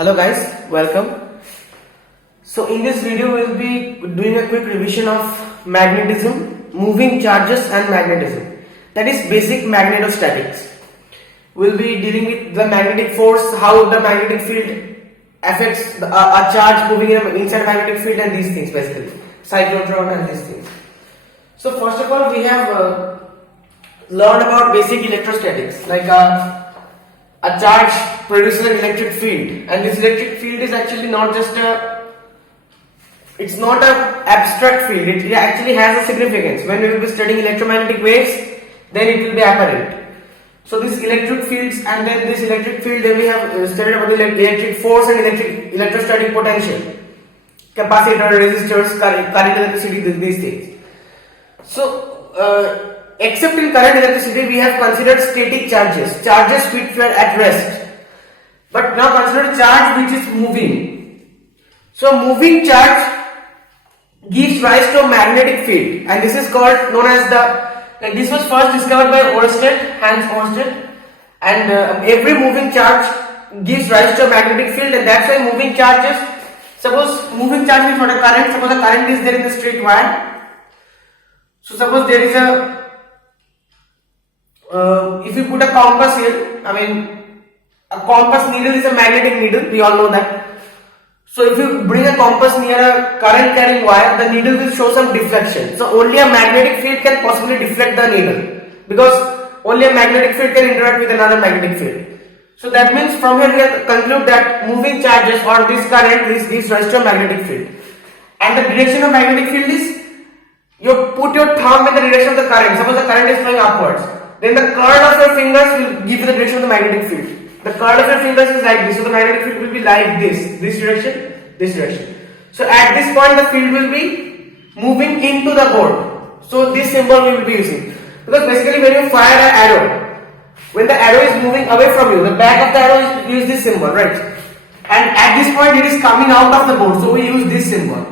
Hello guys, welcome. So in this video we'll be doing a quick revision of magnetism, moving charges and magnetism. That is basic magnetostatics. We'll be dealing with the magnetic force, how the magnetic field affects a charge moving inside magnetic field and these things basically. Cyclotron and these things. So first of all we have learned about basic electrostatics like a charge produces an electric field, and this electric field is actually not just it's not an abstract field, it actually has a significance. When we will be studying electromagnetic waves, then it will be apparent. So this electric fields and then this electric field, then we have studied about the electric force and electrostatic potential, capacitor, resistors, current electricity, these things. So except in current electricity, we have considered static charges which were at rest. But now consider charge which is moving. So moving charge gives rise to a magnetic field, and this is called known as this was first discovered by Hans Oersted, and every moving charge gives rise to a magnetic field, and that's why moving charges, suppose moving charge means what a current, suppose a current is there in the straight wire. So suppose there is if you put a compass here, a compass needle is a magnetic needle, we all know that. So if you bring a compass near a current carrying wire, the needle will show some deflection. So only a magnetic field can possibly deflect the needle, because only a magnetic field can interact with another magnetic field. So that means from here we have conclude that moving charges or this current gives rise to a magnetic field. And the direction of magnetic field is, you put your thumb in the direction of the current. Suppose the current is flowing upwards, then the curl of your fingers will give you the direction of the magnetic field. The curl of your fingers is like this, so the magnetic field will be like this direction, this direction. So at this point the field will be moving into the board. So this symbol we will be using, because basically when you fire an arrow, when the arrow is moving away from you, the back of the arrow is use this symbol, right? And at this point it is coming out of the board, so we use this symbol.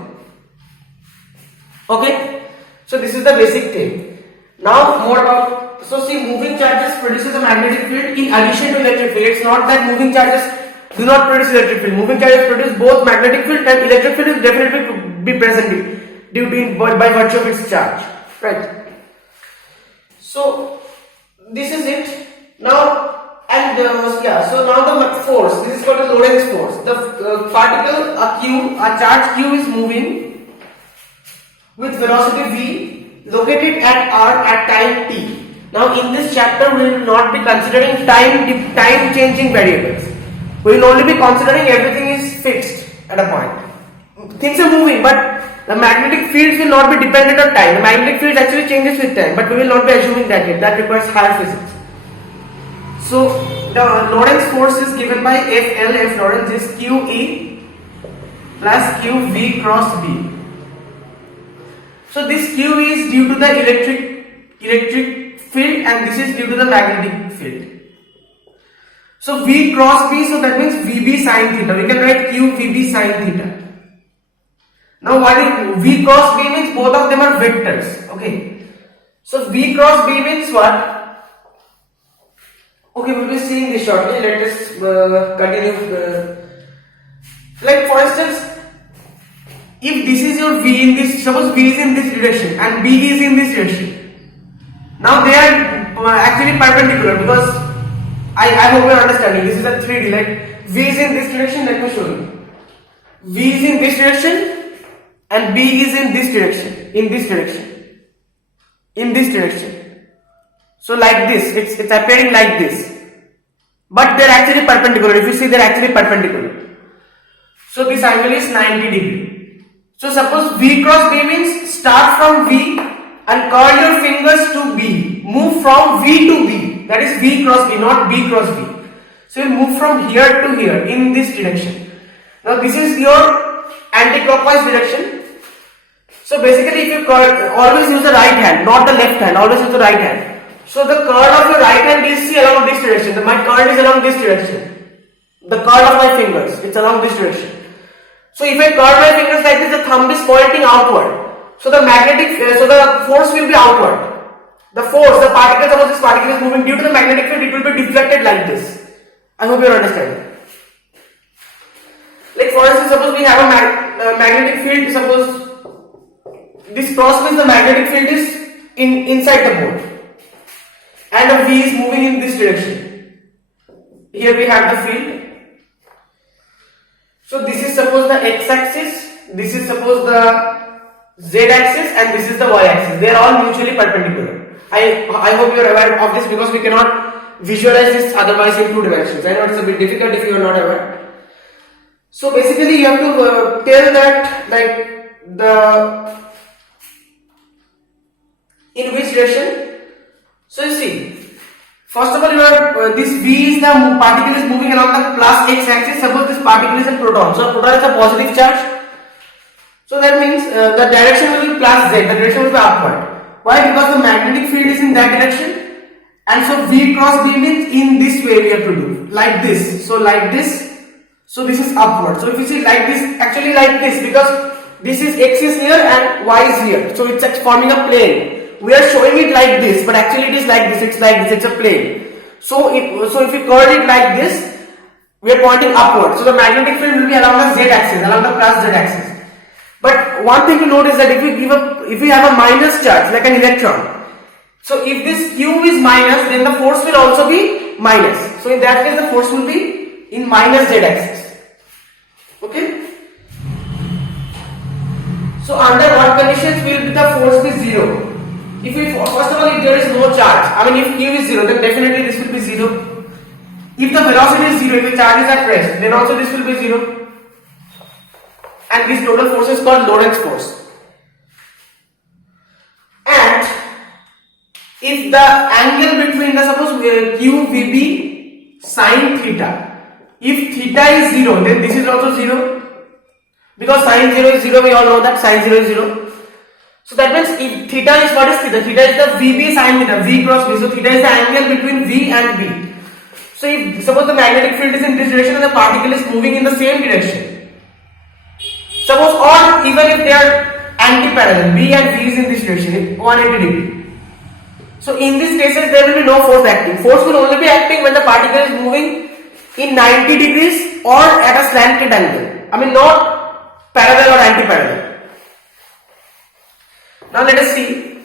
Okay, so this is the basic thing. Now more about, so see, moving charges produces a magnetic field in addition to electric field. It's not that moving charges do not produce electric field. Moving charges produce both magnetic field, and electric field is definitely be present due to by virtue of its charge, right? So this is it. Now so now the force. This is called the Lorentz force. The particle, a charge q is moving with velocity v, located at r at time t. Now in this chapter we will not be considering time changing variables. We will only be considering everything is fixed at a point. Things are moving, but the magnetic fields will not be dependent on time. The magnetic field actually changes with time, but we will not be assuming that yet. That requires higher physics. So the Lorentz force is given by F Lorentz is QE plus QV cross B. So this Q is due to the electric field, and this is due to the magnetic field. So V cross B, so that means VB sin theta. We can write Q VB sin theta. Now what is V cross B means? Both of them are vectors. Okay. So V cross B means what? Okay, we will be seeing this shortly. Let us continue. Like for instance, if this is your V in this, suppose V is in this direction and B is in this direction. Now they are actually perpendicular, because I hope you are understanding. This is a 3D, like V is in this direction, let me show you. V is in this direction and B is in this direction, in this direction. So like this, it's appearing like this. But they are actually perpendicular. If you see, they are actually perpendicular. So this angle is 90 degree. So suppose V cross B means start from V and curl your fingers to B. Move from V to B. That is V cross B, not B cross B. So you move from here to here in this direction. Now this is your anti-clockwise direction. So basically if you curl, always use the right hand, not the left hand. Always use the right hand. So the curl of your right hand is along this direction. My curl is along this direction. The curl of my fingers, it's along this direction. So if I curl my fingers like this, the thumb is pointing outward. So the the force will be outward. The force, the particle, suppose this particle is moving due to the magnetic field, it will be deflected like this. I hope you are understanding. Like for instance, suppose we have a magnetic field. Suppose this cross means the magnetic field is inside the board, and a V is moving in this direction. Here we have the field. So this is suppose the x-axis. This is suppose the z-axis, and this is the y-axis. They are all mutually perpendicular. I hope you are aware of this, because we cannot visualize this otherwise in two dimensions. I know it's a bit difficult if you are not aware. So basically you have to tell that like the in which direction. So you see, first of all, you are this V is the particle is moving along the plus x-axis. Suppose this particle is a proton. So a proton is a positive charge. So that means the direction will be plus z. The direction will be upward. Why? Because the magnetic field is in that direction, and so V cross B means in this way we have to do, like this. So like this. So this is upward. So if you see like this, actually like this, because this is x is here and y is here. So it's forming a plane. We are showing it like this, but actually it is like this. It's like this. It's a plane. So if we curl it like this, we are pointing upward. So the magnetic field will be along the z-axis, along the plus z-axis. But one thing to note is that if we have a minus charge like an electron, so if this q is minus, then the force will also be minus. So in that case, the force will be in minus z-axis. Okay. So under what conditions will the force be zero? If we first of all, if there is no charge, I mean if q is zero, then definitely this will be zero. If the velocity is zero, if the charge is at rest, then also this will be zero. And this total force is called Lorentz force. And if the angle between the suppose q will be sine theta. If theta is 0, then this is also 0, because sine 0 is 0, we all know that sine 0 is 0. So that means if theta is, what is theta? Theta is the VB sine theta, V cross B. So theta is the angle between V and B. So if suppose the magnetic field is in this direction and the particle is moving in the same direction, suppose, or even if they are anti-parallel, B and V is in this direction, 180 degree. So in these cases there will be no force acting. Force will only be acting when the particle is moving in 90 degrees or at a slanted angle. I mean not parallel or anti-parallel. Now let us see.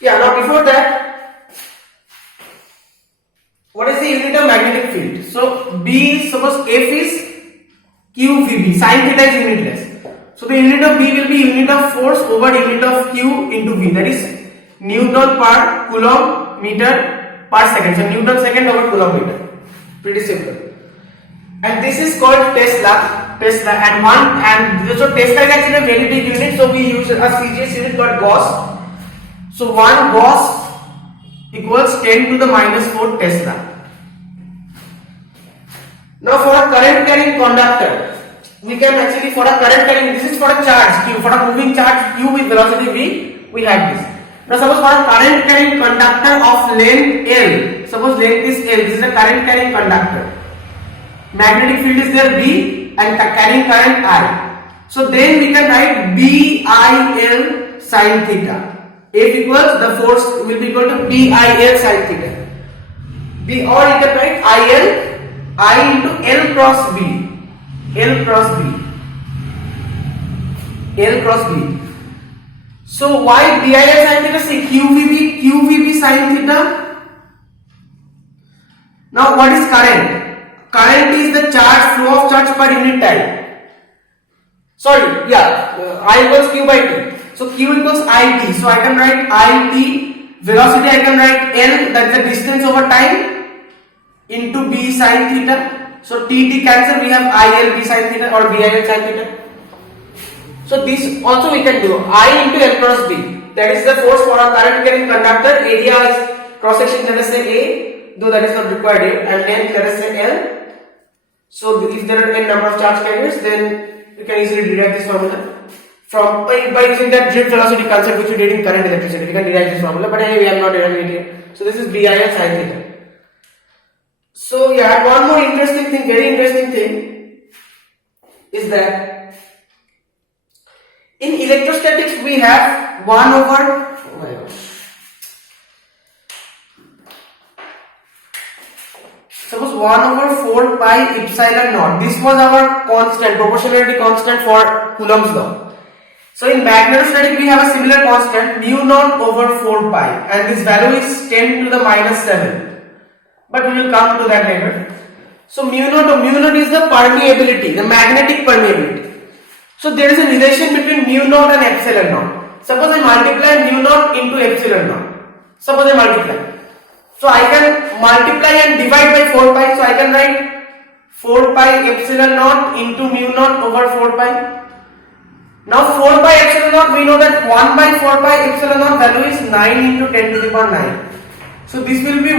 Yeah, now before that, what is the unit of magnetic field? So B, suppose F is QVB, sin theta is unitless. So the unit of B will be unit of force over unit of Q into V, that is Newton per Coulomb meter per second. So Newton second over Coulomb meter. Pretty simple. And this is called Tesla. And so Tesla is actually a very big unit. So we use a CGS unit called Gauss. So 1 Gauss equals 10 to the minus 4 Tesla. Now for a current carrying conductor, we can actually, for a current carrying, this is for a charge Q, for a moving charge Q with velocity V, we have this. Now suppose for a current carrying conductor of length L, suppose length is L, this is a current carrying conductor. Magnetic field is there B and carrying current I. So then we can write BIL sin theta. F equals, the force will be equal to BIL sin theta. B, or you can write I into L cross B. L cross B. So why BIL sin theta? Say QVB sin theta. Now what is current? Current is the flow of charge per unit time. Sorry, yeah, I equals Q by T. So Q equals IT. So I can write IT, velocity I can write L, that's the distance over time, into B sin theta. So T cancel, we have IL B sin theta or BIL sin theta. So this also we can do I into L cross B. That is the force for a current carrying conductor. Area is cross section, let us say A, though that is not required here, and length let us say L. So if there are n number of charge carriers, then you can easily derive this formula from by using that drift velocity concept which we did in current electricity. You can derive this formula, but anyway I am not deriving it here. So this is BIL sin theta. So yeah, one more interesting thing, very interesting thing is that in electrostatics we have 1 over, oh my gosh. Suppose 1 over 4 pi epsilon naught. This was our constant, proportionality constant for Coulomb's law. So in magnetostatic we have a similar constant mu naught over 4 pi, and this value is 10 to the minus 7. But we will come to that later. So mu naught is the permeability, the magnetic permeability. So there is a relation between mu naught and epsilon naught. Suppose I multiply mu naught into epsilon naught. Suppose I multiply. So I can multiply and divide by 4 pi. So I can write 4 pi epsilon naught into mu naught over 4 pi. Now 4 pi epsilon naught, we know that 1 by 4 pi epsilon naught value is 9 into 10 to the power 9. So this will be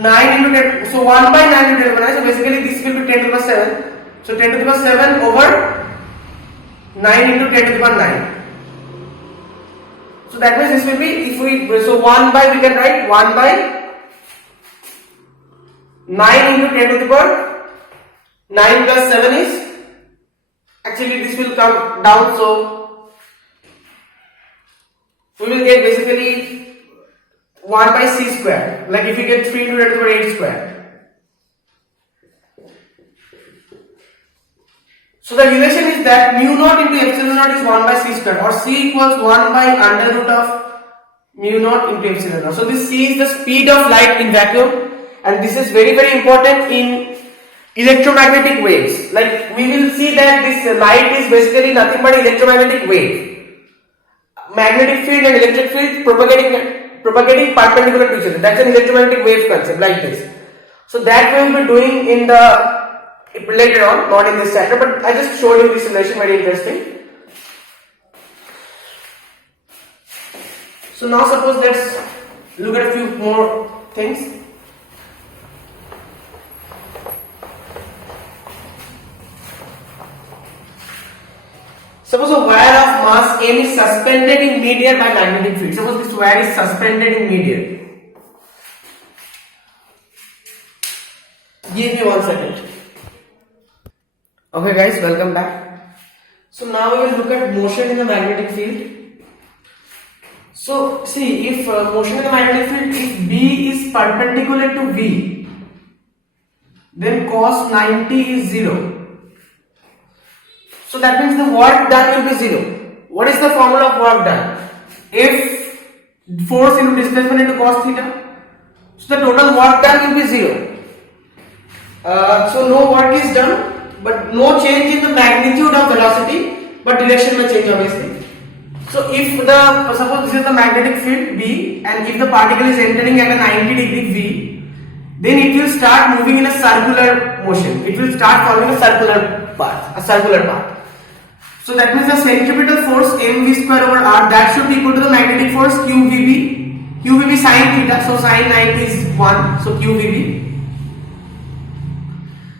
9 into 10. So 1 by 9 into 10 to the power 9. So basically this will be 10 to the power 7. So 10 to the power 7 over 9 into 10 to the power 9. So that means this will be, if we, so 1 by, we can write 1 by 9 into 10 to the power 9 plus 7 is, actually this will come down, so we will get basically 1 by c square, like if you get 3 into 10 to the power 8 square. So the relation is that mu naught into epsilon naught is 1 by c square, or c equals 1 by under root of mu naught into epsilon naught. So this c is the speed of light in vacuum. And this is very important in electromagnetic waves. Like we will see that this light is basically nothing but electromagnetic wave. Magnetic field and electric field propagating perpendicular to each other. That's an electromagnetic wave concept like this. So that we will be doing in the later on, not in this chapter, but I just showed you this relation, very interesting. So now suppose let's look at a few more things. Suppose a wire of mass m is suspended in midair by magnetic field. Suppose this wire is suspended in midair. Give me 1 second. Okay guys, welcome back. So now we will look at motion in the magnetic field. So see, if motion in the magnetic field, if B is perpendicular to V, then cos 90 is 0. So that means the work done will be 0. What is the formula of work done? F force into displacement into cos theta. So the total work done will be 0. So no work is done, but no change in the magnitude of velocity, but direction may change obviously. So if the, suppose this is the magnetic field B, and if the particle is entering at a 90-degree V, then it will start moving in a circular motion. It will start forming a circular path. So that means the centripetal force mv square over r, that should be equal to the magnetic force qvb sin theta. So sin 90 is 1, so qvb.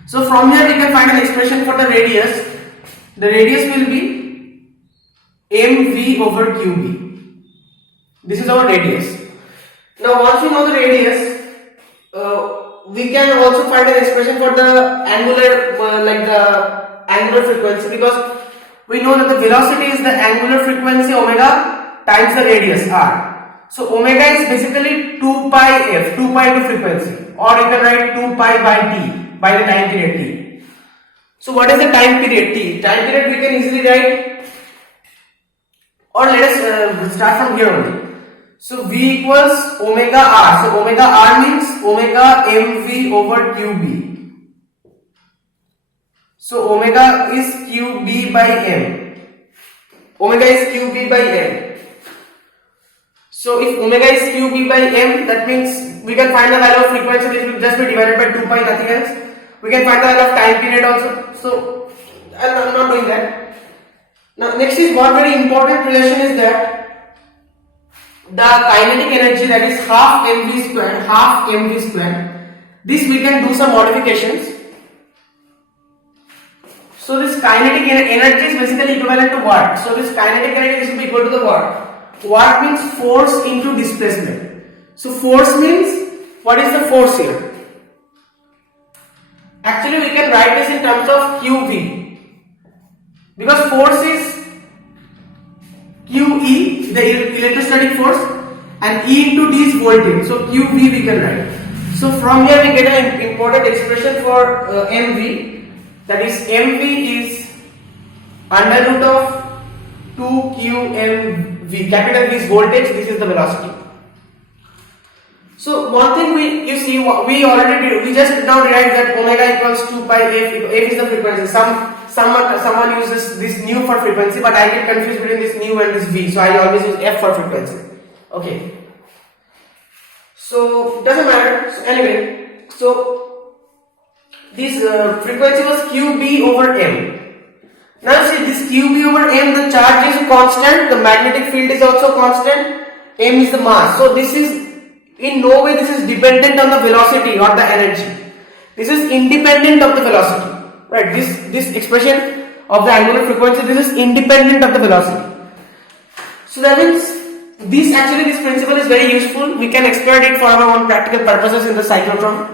So from here we can find an expression for the radius. The radius will be mv over qb. This is our radius. Now once we know the radius, we can also find an expression for the angular, the angular frequency, because we know that the velocity is the angular frequency omega times the radius r. So omega is basically 2 pi f, 2 pi into frequency, or you can write 2 pi by t, by the time period t. So what is the time period t? Time period we can easily write, or let us start from here only. So v equals omega r. So omega r means omega mv over qb. So omega is qb by m. Omega is qb by m. So if omega is qb by m, that means we can find the value of frequency, which will just be divided by 2 pi, nothing else. We can find the value of time period also. So I'm not doing that. Now next is one very important relation is that the kinetic energy, that is half mv square. This we can do some modifications. So this kinetic energy is basically equivalent to work. So this kinetic energy will be equal to the work. Work means force into displacement. So force means, what is the force here? Actually we can write this in terms of QV, because force is QE, the electrostatic force, and E into D is voltage. So QV we can write. So from here we get an important expression for mv, that is mv is under root of 2qmv. Capital V is voltage, this is the velocity. So one thing we already did, we just now derived that omega equals 2 pi f. F is the frequency. Someone uses this nu for frequency, but I get confused between this nu and this v, so I always use f for frequency. Okay. So doesn't matter. So anyway, so this frequency was qb over m. Now see this qb over m, the charge is constant, the magnetic field is also constant, m is the mass. So this is in no way this is dependent on the velocity or the energy. This is independent of the velocity. Right? This expression of the angular frequency, this is independent of the velocity. So that means this principle is very useful. We can exploit it for our own practical purposes in the cyclotron.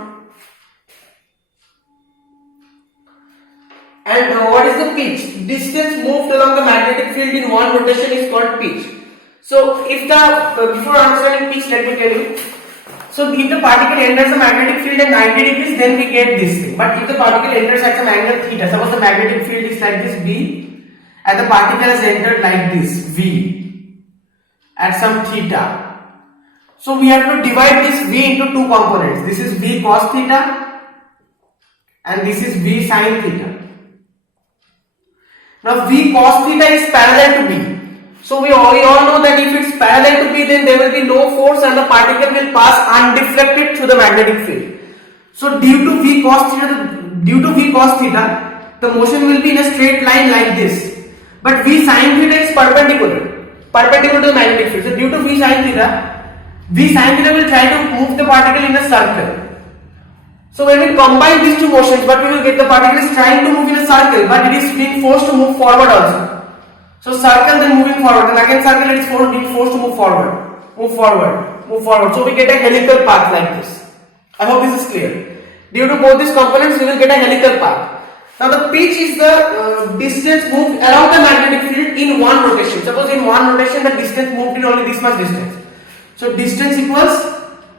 And what is the pitch? Distance moved along the magnetic field in one rotation is called pitch. So if before understanding pitch, let me tell you. So if the particle enters the magnetic field at 90 degrees, then we get this thing. But if the particle enters at some angle theta, suppose the magnetic field is like this B, and the particle has entered like this V at some theta. So we have to divide this V into two components. This is V cos theta and this is V sin theta. Now V cos theta is parallel to B. So we all know that if it's parallel to B, then there will be no force and the particle will pass undeflected through the magnetic field. So due to V cos theta, the motion will be in a straight line like this. But V sin theta is perpendicular to the magnetic field. So due to V sin theta will try to move the particle in a circle. So when we combine these two motions, what we will get, the particle is trying to move in a circle, but it is being forced to move forward also. So circle, then moving forward, and again circle, it is being forced to move forward. So we get a helical path like this. I hope this is clear. Due to both these components, we will get a helical path. Now the pitch is the distance moved along the magnetic field in one rotation. Suppose in one rotation, the distance moved in only this much distance. So distance equals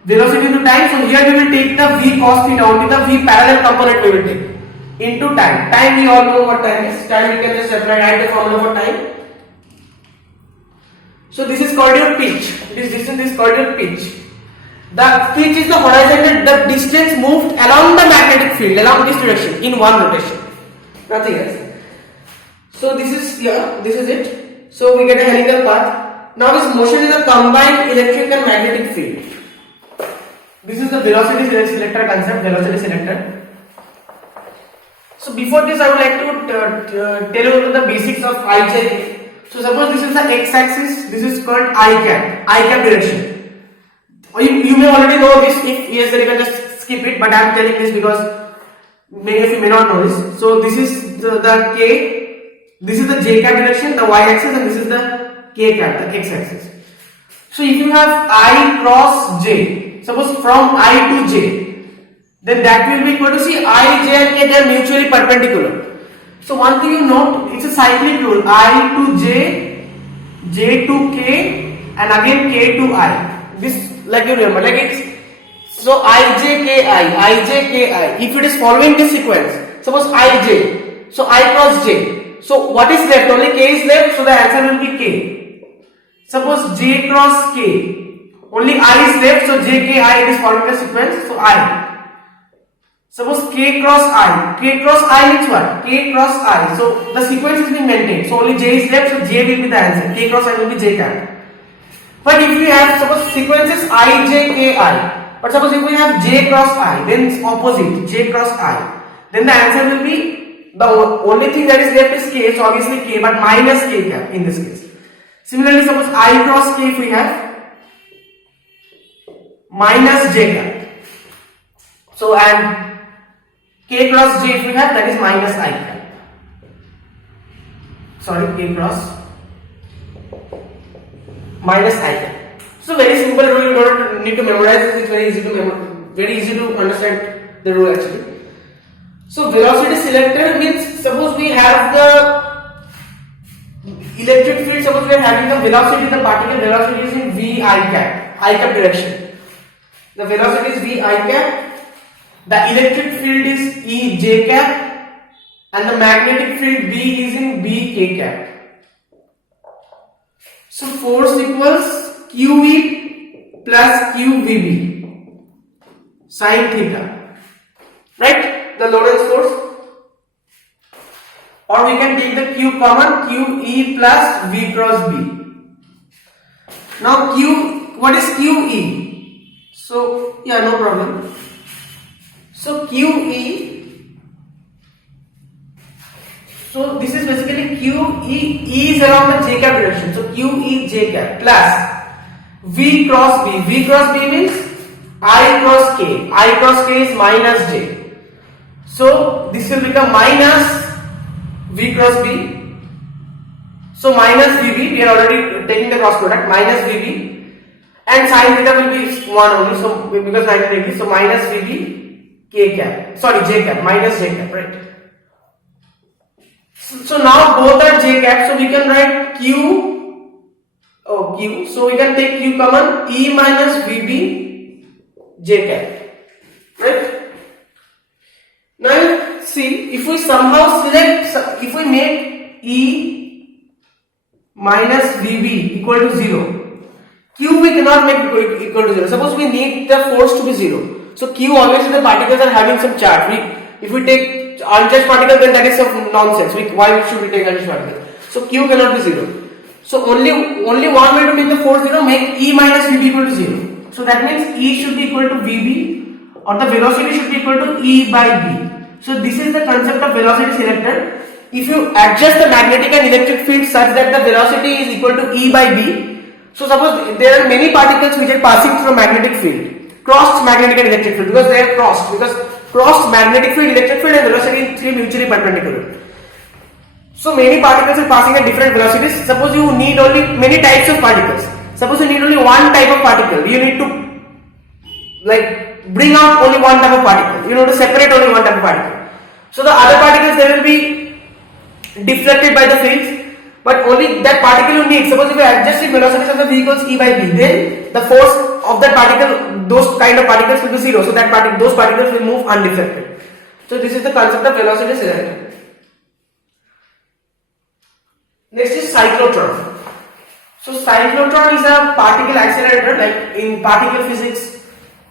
velocity into time. So here we will take the V cos theta, only the V parallel component we will take, into time. Time we all know what time is. Time we can just write the formula for time. So this is called your pitch. This distance is called your pitch. The pitch is the horizontal, the distance moved along the magnetic field, along this direction, in one rotation. Nothing else. So this is it. So we get a helical path. Now this motion is a combined electric and magnetic field. This is the velocity selector concept, velocity selector. So before this, I would like to tell you the basics of IJ. So suppose this is the x-axis, this is called I cap direction. You may already know this. If yes, then you can just skip it. But I am telling this because many of you may not know this. So this is the K, this is the J cap direction, the y-axis, and this is the K cap, the x-axis. So if you have I cross J, suppose from I to J, then that will be equal to, see, I, J and K, they are mutually perpendicular. So one thing you note, it's a cyclic rule. I to J, J to K, and again K to I. This, like you remember, like it's, so I, J, K, I, J, K, I. If it is following this sequence, suppose I, J, so I cross J. So what is left? Only K is left, so the answer will be K. Suppose J cross K, only I is left, so J, K, I, it is following the sequence, so I. Suppose K cross I means what? K cross I. So the sequence is being maintained. So only J is left, so J will be the answer. K cross I will be J cap. But if we have, suppose sequence is I, J, K, I. But suppose if we have J cross I, then it's opposite, J cross I. Then the answer will be, the only thing that is left is K, so obviously K, but minus K cap in this case. Similarly, suppose I cross K, if we have minus J cap. So and K cross J if we have, that is minus I cap. Sorry, K cross minus I cap. So very simple rule, you don't need to memorize this, it's very easy to understand the rule actually. So velocity selector means, suppose we have the electric field, suppose we are having the velocity, the particle velocity is in V I cap direction. The velocity is V I cap. The electric field is E J cap, and the magnetic field B is in B K cap. So force equals QE plus QVB sin theta, right? The Lorentz force. Or we can take the Q common, QE plus V cross B. Now what is QE? So yeah, no problem. So QE, so this is basically QE, E is along the J cap direction. So QE J cap plus V cross B. V cross B means I cross K. I cross K is minus J. So this will become minus V cross B. So minus VB, we are already taking the cross product, minus VB. And sin theta will be 1 only, so because 90 degrees, so minus VB K cap, sorry J cap, minus J cap, right? So now both are J cap, so we can write Q, so we can take Q common, E minus VB J cap, right? Now see, if we somehow select, if we make E minus VB equal to 0, Q we cannot make equal to 0. Suppose we need the force to be 0. So Q always the particles are having some charge. If we take uncharged particle, then that is some nonsense. Why should we take uncharged particle? So Q cannot be 0. So only one way to make the force 0, make E minus VB equal to 0. So that means E should be equal to VB, or the velocity should be equal to E by B. So this is the concept of velocity selector. If you adjust the magnetic and electric field such that the velocity is equal to E by B, so suppose there are many particles which are passing through a magnetic field, crossed magnetic and electric field, because they are crossed, because crossed magnetic field, electric field and velocity 3 mutually perpendicular. So many particles are passing at different velocities. Suppose you need only many types of particles. Suppose you need only one type of particle, you need to bring out only one type of particle. You need to separate only one type of particle. So the other particles, they will be deflected by the fields. But only that particle you need. Suppose if you adjust the velocities of the V equals E by B, then the force of that particle, those kind of particles will be 0. So those particles will move undeflected. So this is the concept of velocity selector. Next is cyclotron. So cyclotron is a particle accelerator. Like in particle physics,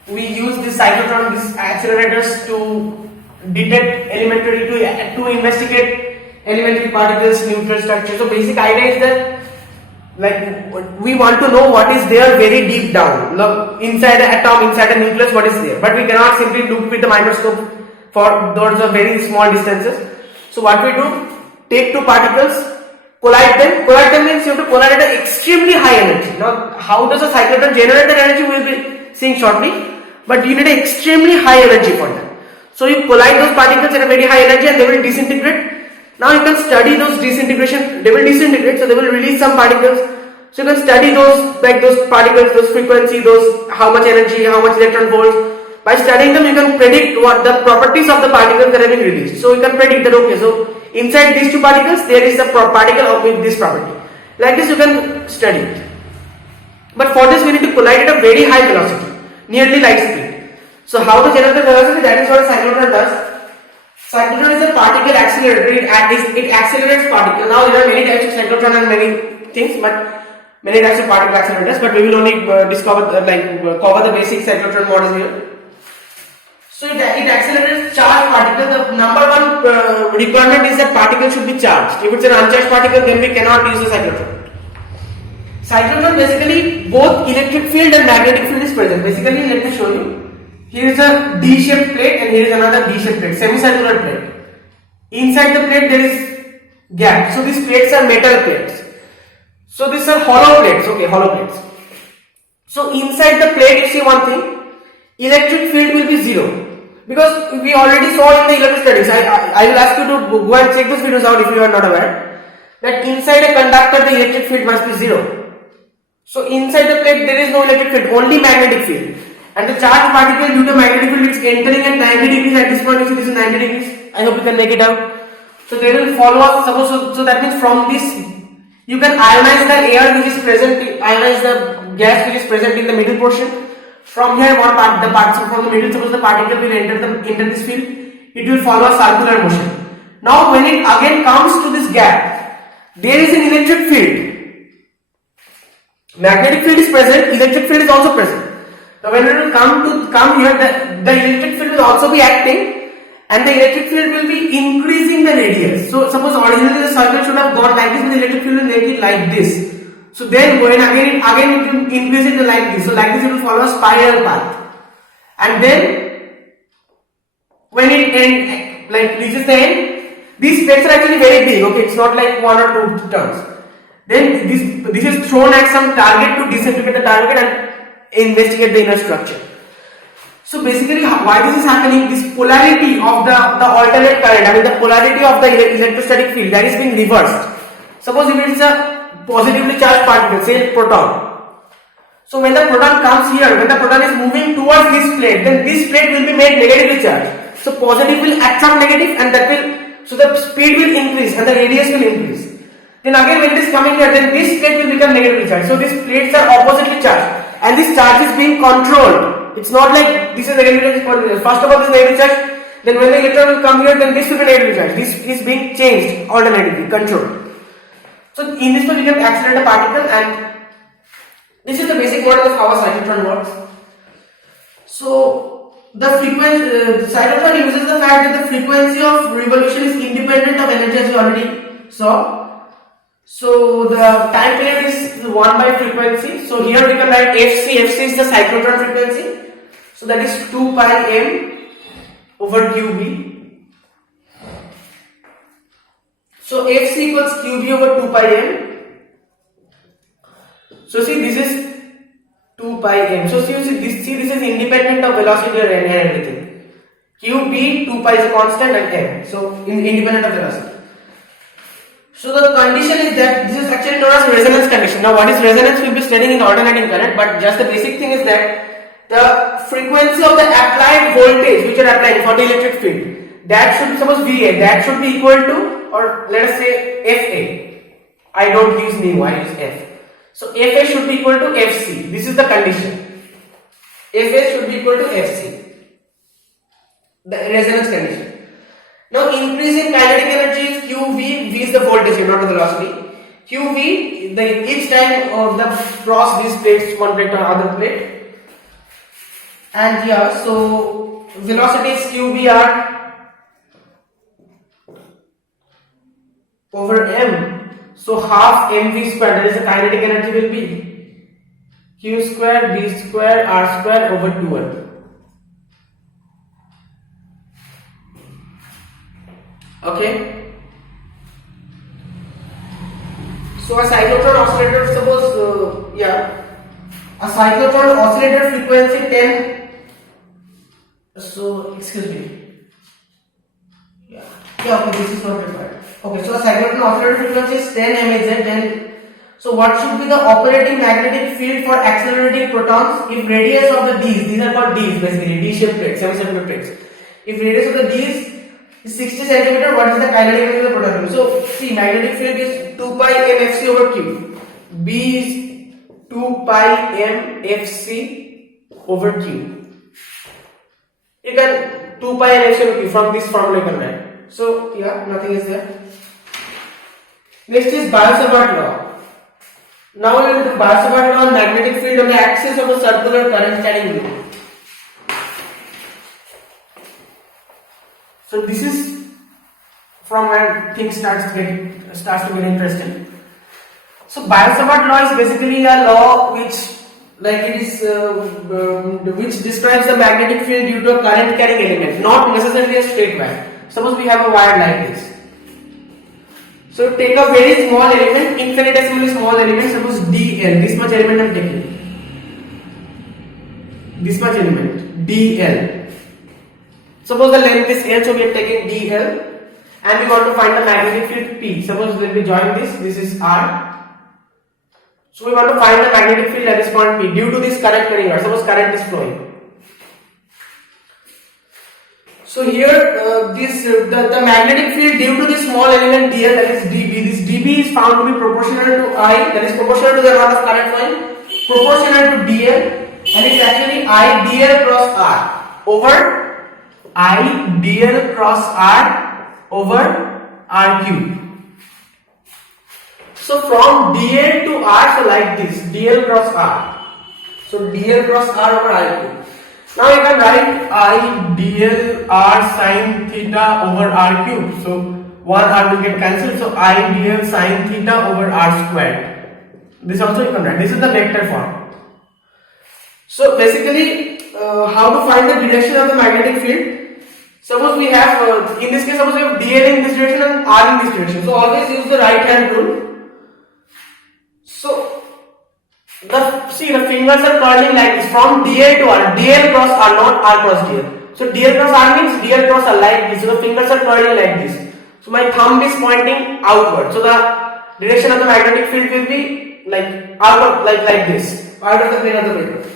we use this cyclotron, these accelerators to detect elementary, to investigate elementary particles, neutral structure. So basic idea is that we want to know what is there very deep down, inside the atom, inside the nucleus, what is there. But we cannot simply look with the microscope for those are very small distances. So what we do, take two particles, collide them means you have to collide at an extremely high energy. Now how does a cyclotron generate that energy, we will be seeing shortly, but you need an extremely high energy for that. So you collide those particles at a very high energy and they will disintegrate. Now you can study those disintegration, they will disintegrate, so they will release some particles. So you can study those, those particles, those frequency, those how much energy, how much electron volts. By studying them, you can predict what the properties of the particles that are being released. So you can predict that, okay, so inside these two particles, there is a particle with this property. Like this you can study it. But for this we need to collide at a very high velocity, nearly light speed. So how to generate the velocity, that is what a cyclotron does. Cyclotron is a particle accelerator, it accelerates particles. Now there are many types of cyclotron and many things, but many types of particle accelerators, but we will only cover the basic cyclotron model here. So it accelerates charged particle. The number one requirement is that particle should be charged. If it's an uncharged particle, then we cannot use the cyclotron. Cyclotron basically both electric field and magnetic field is present. Basically, let me show you. Here is a D-shaped plate and here is another D-shaped plate, semicircular plate. Inside the plate there is gap. So these plates are metal plates. So these are hollow plates. Okay, hollow plates. So inside the plate, you see one thing, electric field will be 0. Because we already saw in the electric studies, I will ask you to go and check those videos out if you are not aware, that inside a conductor the electric field must be 0. So inside the plate there is no electric field, only magnetic field. And the charged particle due to magnetic field is entering at 90 degrees, at this point you see this is 90 degrees. I hope you can make it out. So they will follow us, so that means from this you can ionize the air which is present, ionize the gas which is present in the middle portion. from here one part, the particle from the middle, suppose the particle will enter this field, it will follow a circular motion. Now when it again comes to this gap, there is an electric field. Magnetic field is present, electric field is also present. Now when it will come here, the electric field will also be acting, and the electric field will be increasing the radius. So suppose originally the circle should have gone like this, but the electric field will make it like this. So then when again it will increase it like this. So like this it will follow a spiral path. And then when it reaches the end, these plates are actually very big. Okay, it's not like 1 or 2 turns. Then this is thrown at some target to disintegrate the target and investigate the inner structure. So basically why this is happening, this polarity of the alternate current, I mean the polarity of the electrostatic field, that is being reversed. Suppose if it is a positively charged particle, say proton. So when the proton comes here, when the proton is moving towards this plate, then this plate will be made negatively charged. So positive will attract negative, and that will, so the speed will increase and the radius will increase. Then again when it is coming here, then this plate will become negatively charged. So these plates are oppositely charged, and this charge is being controlled. It's not like this is negative charge, this is positive. First of all this is negative charge, then when the electron will come here, then this will be negative charge. This is being changed alternatively, controlled. So in this way we can accelerate a particle, and this is the basic model of how a cyclotron works. So the frequency, the cyclotron uses the fact that the frequency of revolution is independent of energy, as we already saw. So the time period is 1 by frequency. So here we can write Fc. Fc is the cyclotron frequency. So that is 2 pi m over qb. So Fc equals qb over 2 pi m. So see, this is 2 pi m. So see, this is independent of velocity and everything. qb, 2 pi is a constant, and m. So independent of velocity. So the condition is that this is actually known as resonance condition. Now what is resonance we'll be studying in alternating current, but just the basic thing is that the frequency of the applied voltage which are applying for the electric field, that should, suppose VA, that should be equal to, or let us say FA. I don't use mu, I use F. So FA should be equal to FC. This is the condition. FA should be equal to FC. The resonance condition. Now increasing kinetic energy is QV. V is the voltage, not the velocity. QV, each time of the cross these plates, one plate to another plate. And here, so velocity is QVR over m. So half mv square, that is the kinetic energy will be q square v square r square over 2l. Okay. So a cyclotron oscillator, suppose a cyclotron oscillator frequency 10. So excuse me. Okay, this is not required. Okay, so a cyclotron oscillator frequency is 10 MHz. Then, so what should be the operating magnetic field for accelerating protons if radius of the these are called Ds basically, D-shaped plates, semicircular plates. If radius of the Ds is 60 centimeter, what is the kinetic energy of the proton? So see, magnetic field is 2 pi m Fc over Q. B is 2 pi m Fc over Q. You can 2 pi m Fc over Q from this formula you can write. So nothing is there. Next is Biot-Savart law. Now we will do Biot-Savart law on magnetic field on the axis of a circular current carrying loop. So this is from where things starts to get interesting. So Biot-Savart law is basically a law which which describes the magnetic field due to a current carrying element, not necessarily a straight wire. Suppose we have a wire like this. So take a very small element, infinitesimally small element, suppose dl, this much element I am taking. This much element, dl. Suppose the length is L, so we are taking dl, and we want to find the magnetic field P. Suppose let me join this is R. So we want to find the magnetic field at this point P due to this current carrying wire. Suppose current is flowing. So here the magnetic field due to this small element dl, that is dB. This dB is found to be proportional to I, that is proportional to the amount of current flowing, proportional to dl, and it's actually I dl cross r over I dl cross r over r cube. So from dl to r, so like this, dl cross r. So dl cross r over r cube. Now you can write I dl r sine theta over r cube. So one r will get cancelled. So I dl sine theta over r squared. This also you can write. This is the vector form. So basically, how to find the direction of the magnetic field? Suppose we have, in this case, suppose we have dl in this direction and r in this direction. So always use the right hand rule. So the fingers are curling like this from dl to r, dl cross r, not r cross dl. So dl cross r means dl cross r like this. So the fingers are curling like this. So my thumb is pointing outward. So the direction of the magnetic field will be like outward, like this, out of the plane of the paper.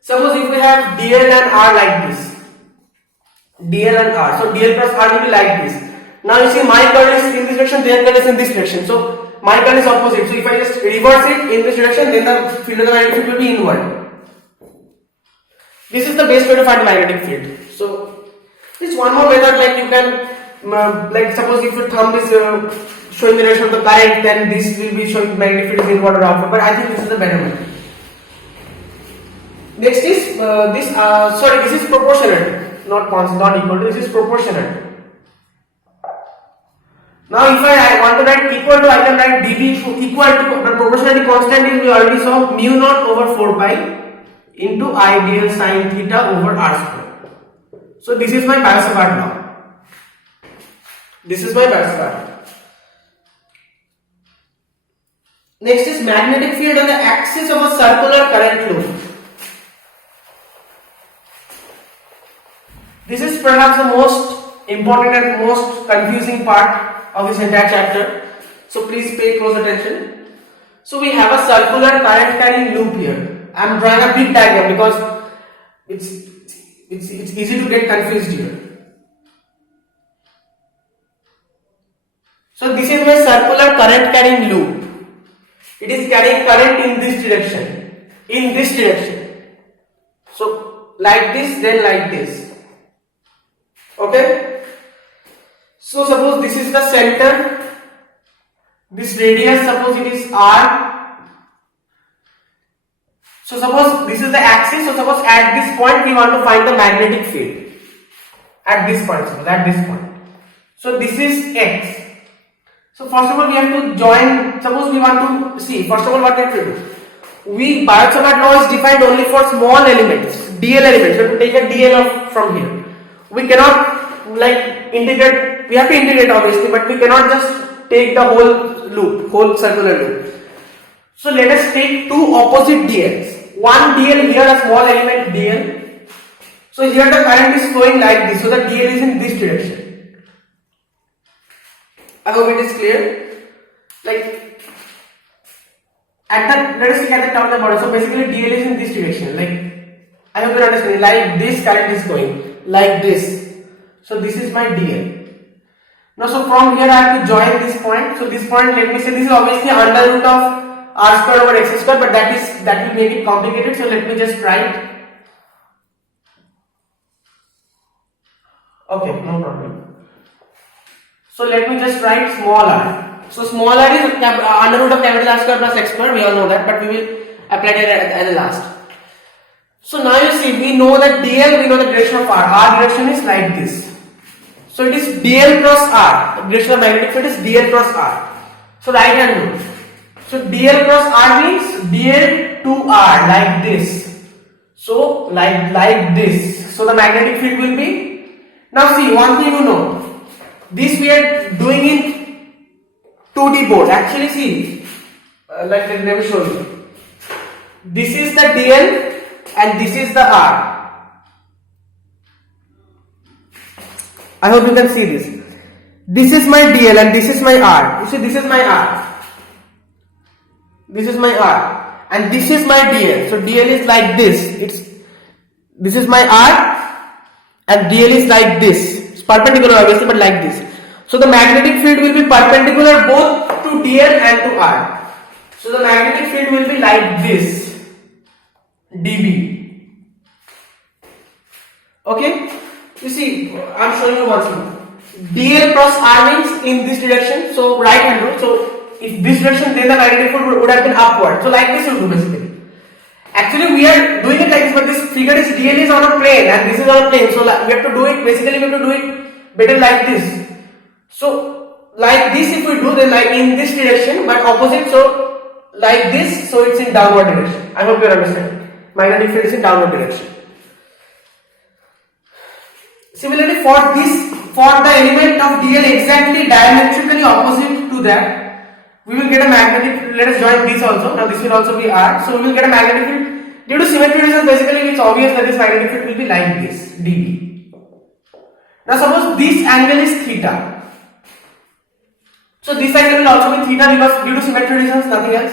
Suppose if we have dl and r like this, dl and r, so dl cross r will be like this. Now you see my curl is in this direction, their curl is in this direction. So my curl is opposite. So if I just reverse it in this direction, then the field of the magnetic field will be inward. This is the best way to find the magnetic field. So it's one more method, like you can, like suppose if your thumb is showing the direction of the current, then this will be showing magnetic field is inward or outward. But I think this is the better method. Next is this is proportionate, not constant, not equal to. This is proportionate. Now if I want to write equal to, I can write dv equal to, the proportionality constant is, we already saw, mu naught over 4 pi into I dl sine theta over r square. So this is my Biot-Savart law. This is my Biot-Savart law. Next is magnetic field on the axis of a circular current loop. This is perhaps the most important and most confusing part of this entire chapter. So please pay close attention. So we have a circular current carrying loop here. I am drawing a big diagram because it's easy to get confused here. So this is my circular current carrying loop. It is carrying current in this direction. In this direction. So like this, then like this. Okay, so suppose this is the center, this radius, suppose it is r. So suppose this is the axis, so suppose at this point we want to find the magnetic field. At this point, suppose at this point. So this is x. So first of all we have to join, suppose we want to see, first of all what we have to do. Biot-Savart law is defined only for small elements, dl elements. We have to take a dl from here. We cannot like integrate, we have to integrate obviously, but we cannot just take the whole loop, whole circular loop. So let us take two opposite dls. One dl here, a small element dl. So here the current is flowing like this, so the dl is in this direction. I hope it is clear. Like let us look at the top of the bottom. So basically dl is in this direction. Like I hope you understand. Like this current is going. Like this. So this is my dl. Now so from here I have to join this point. So this point, let me say, this is obviously under root of r square over x square, but that will make it complicated. So let me just write. Okay, no problem. So let me just write small r. So small r is under root of capital R square plus x square. We all know that, but we will apply it at the last. So now you see, we know that dl, we know the direction of r. R direction is like this. So it is dl cross r. The direction of magnetic field is dl cross r. So right hand rule. So dl cross r means dl to r, like this. So like this. So the magnetic field will be. Now see, one thing you know. This we are doing in 2D board. Actually see, let me show you. This is the dl. And this is the r. I hope you can see this. This is my dl and this is my r. You see, this is my r. This is my r. And this is my dl. So dl is like this. This is my r and dl is like this. It's perpendicular obviously, but like this. So the magnetic field will be perpendicular both to dl and to r. So the magnetic field will be like this, dB. Okay, you see, I'm showing you once more. dl plus r means in this direction, so right hand rule. So if this direction, then the magnetic field would have been upward. So like this will do basically. Actually we are doing it like this, but this figure is dl is on a plane and this is on a plane, so we have to do it, basically we have to do it better like this. So like this if we do, then like in this direction but opposite, so like this, so it's in downward direction. I hope you understand. Magnetic field is in downward direction. Similarly for this, for the element of dl exactly diametrically opposite to that, we will get a magnetic field. Let us join this also. Now this will also be r, so we will get a magnetic field. Due to symmetry reasons, basically it's obvious that this magnetic field will be like this, dB. Now suppose this angle is theta, so this angle will also be theta because due to symmetry reasons, nothing else.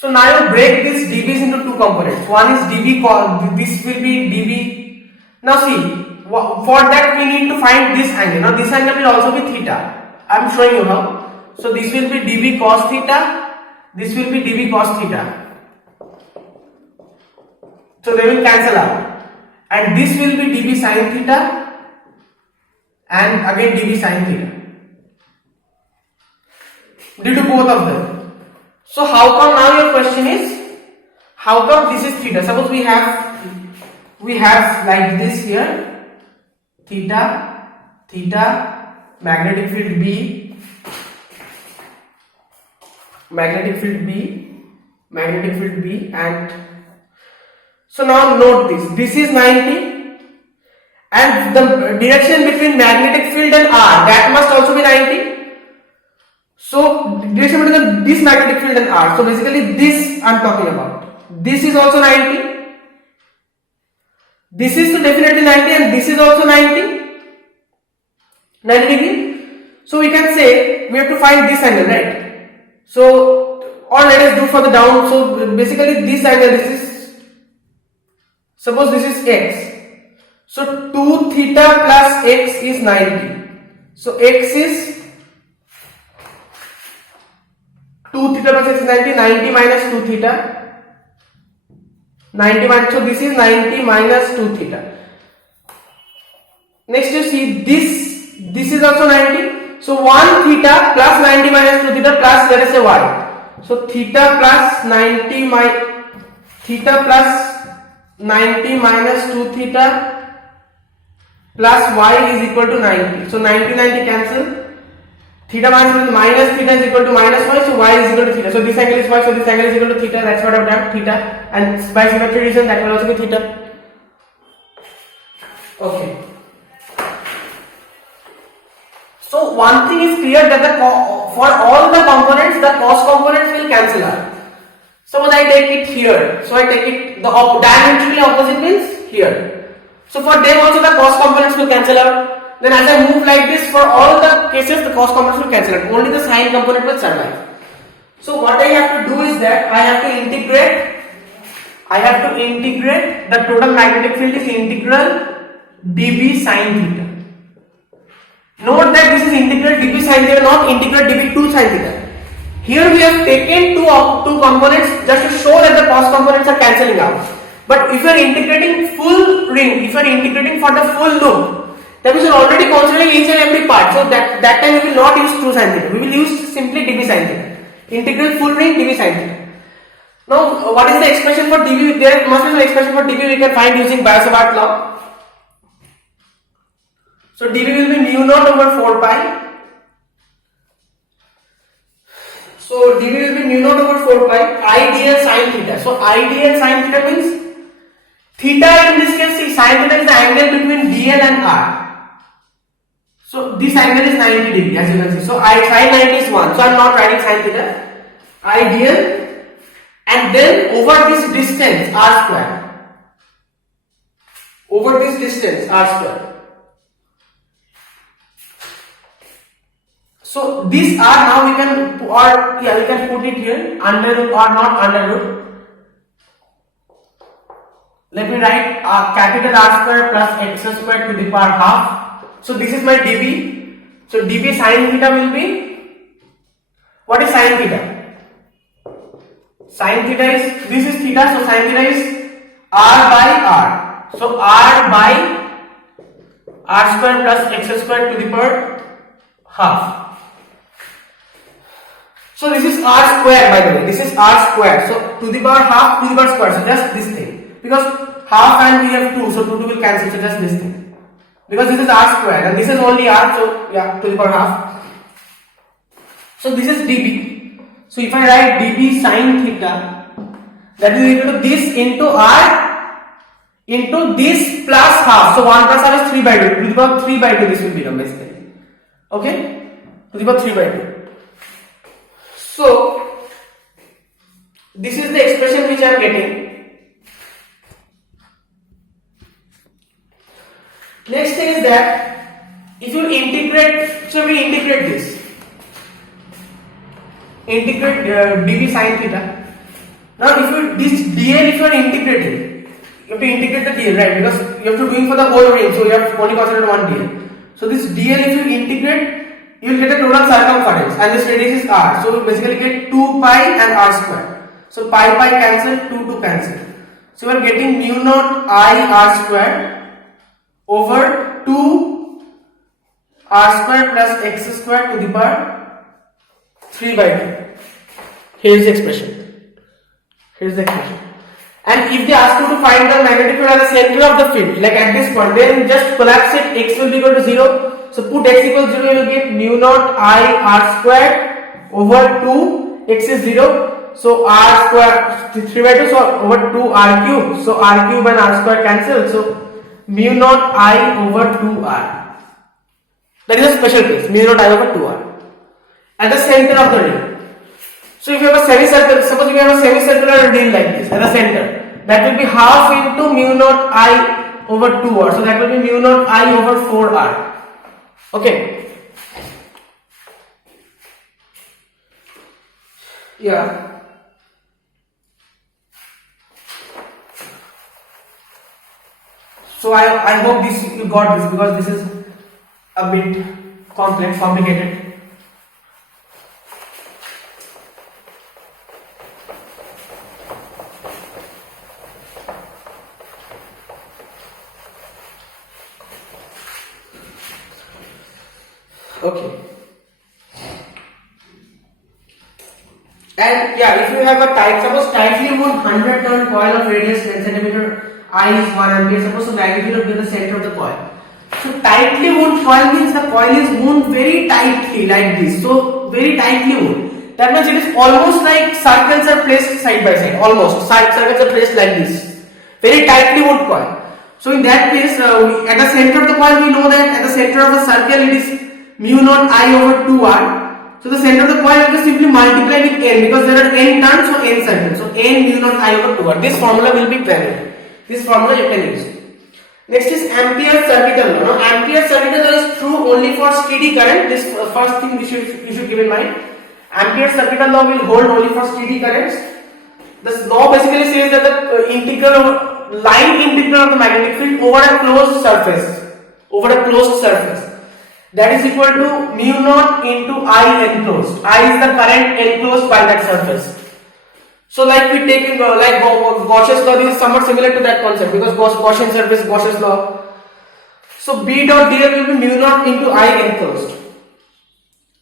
So now you break these dBs into two components. One is dB cos, this will be dB. Now see, for that we need to find this angle. Now this angle will also be theta. I am showing you how. So this will be dB cos theta, this will be dB cos theta. So they will cancel out. And this will be dB sin theta and again dB sin theta. Due to both of them. So how come, now your question is, how come this is theta? Suppose we have like this here, theta, theta, magnetic field B, magnetic field B, magnetic field B, and so now note this is 90 and the direction between magnetic field and R, that must also be 90. So direction between this magnetic field and R, so basically this I am talking about, this is also 90, this is definitely 90 and this is also 90 degree. So we can say we have to find this angle, right? So or let us do for the down. So basically this angle, this is, suppose this is x, so 2 theta plus x is 90. So x is 2 theta plus x is 90, 90 minus 2 theta, 90 minus, so this is 90 minus 2 theta. Next you see this is also 90, so 1 theta plus 90 minus 2 theta plus let us say y. So theta plus 90 minus 2 theta plus y is equal to 90. So 90 cancel. Theta minus theta is equal to minus y, so y is equal to theta. So this angle is y, so this angle is equal to theta. That's what I've done, theta, and by symmetry reason that will also be theta. Okay. So one thing is clear that for all the components, the cos components will cancel out. Suppose I take it here, so I take it the diametrically opposite means here. So for them also the cos components will cancel out. Then as I move like this, for all the cases the cos components will cancel out. Only the sin component will survive. So what I have to do is that I have to integrate the total magnetic field is integral dB sin theta. Note that this is integral dB sin theta, not integral dB 2 sin theta. Here we have taken two components just to show that the cos components are cancelling out. But if you are integrating full ring, if you are integrating for the full loop, then we should already considering each and every part. So that time we will not use 2 sin theta. We will use simply dB sin theta. Integral full ring dB sin theta. Now what is the expression for dB? There must be some expression for dB we can find using Biot-Savart law. So dB will be mu naught over 4 pi. So dB will be mu naught over 4 pi I dl sin theta. So I dl sin theta means theta in this case, see, sin theta is the angle between dl and r. So this angle is 90 degree as you can see. So I sin 90 is 1. So I am not writing sin theta. I dl and then over this distance r square. Over this distance r square. So this r now we can put it here under root or not under root. Let me write capital R square plus x square to the power half. So this is my dB. So dB sin theta will be What is sin theta? Sin theta is, this is theta, so sin theta is r by r. So r by r square plus x square to the power half. So this is r square, by the way, this is r square. So to the power half, to the power square, so just this thing. Because half and we have 2, so 2 will cancel, so just this thing. Because this is r square and this is only r, so yeah, to the power half. So this is dB. So if I write dB sin theta, that is equal to this into r into this plus half. So 1 plus half is 3 by 2. To the power 3 by 2 this will become basically. Okay? To the power 3 by 2. So this is the expression which I am getting. Next thing is that if you integrate, so we integrate this. Integrate dB sin theta. Now if you this dl, if you are integrating, you have to integrate the dl, right? Because you have to do it for the whole range, so you have only considered one dl. So this dl, if you integrate, you will get a total circumference, and this radius is r. So you basically get 2 pi and r square. So pi cancel, 2 cancel. So you are getting mu naught I r square over 2 r square plus x square to the power 3 by 2. Here is the expression. Here is the expression. And if they ask you to find the magnetic field at the center of the field, like at this point, then just collapse it, x will be equal to 0. So put x equals 0, you will get mu naught I r square over 2, x is 0. So r square 3 by 2, so over 2 r cube. So r cube and r square cancel. So mu naught I over 2 r. That is a special case, mu naught I over 2 r. At the center of the ring. So if you have a semicircle, suppose if you have a semicircular ring like this at the center, that will be half into mu naught I over 2r. So that will be mu naught I over 4r. Okay. Yeah. So I hope this you got this, because this is a bit complex, complicated. Okay. And yeah, if you have a suppose tightly wound 100 turn coil of radius 10 cm, I is 1 ampere. Suppose the magnitude of the center of the coil. So tightly wound coil means the coil is wound very tightly like this. So very tightly wound. That means it is almost like circles are placed side by side. Almost circles are placed like this. Very tightly wound coil. So in that case, at the center of the coil, we know that at the center of the circle it is mu naught I over 2r. So the center of the coil will just simply multiply with n, because there are n turns, so n circles. So n mu naught I over 2r. This formula will be valid. This formula you can use. Next is Ampere circuital law. Now Ampere circuital law is true only for steady current. This first thing you should keep in mind. Ampere circuital law will hold only for steady currents. This law basically says that the line integral of the magnetic field over a closed surface, that is equal to mu naught into I enclosed. I is the current enclosed by that surface. So like we take like Gauss's law, this is somewhat similar to that concept, because Gaussian surface, Gauss's law. So B dot dl will be mu naught into I enclosed.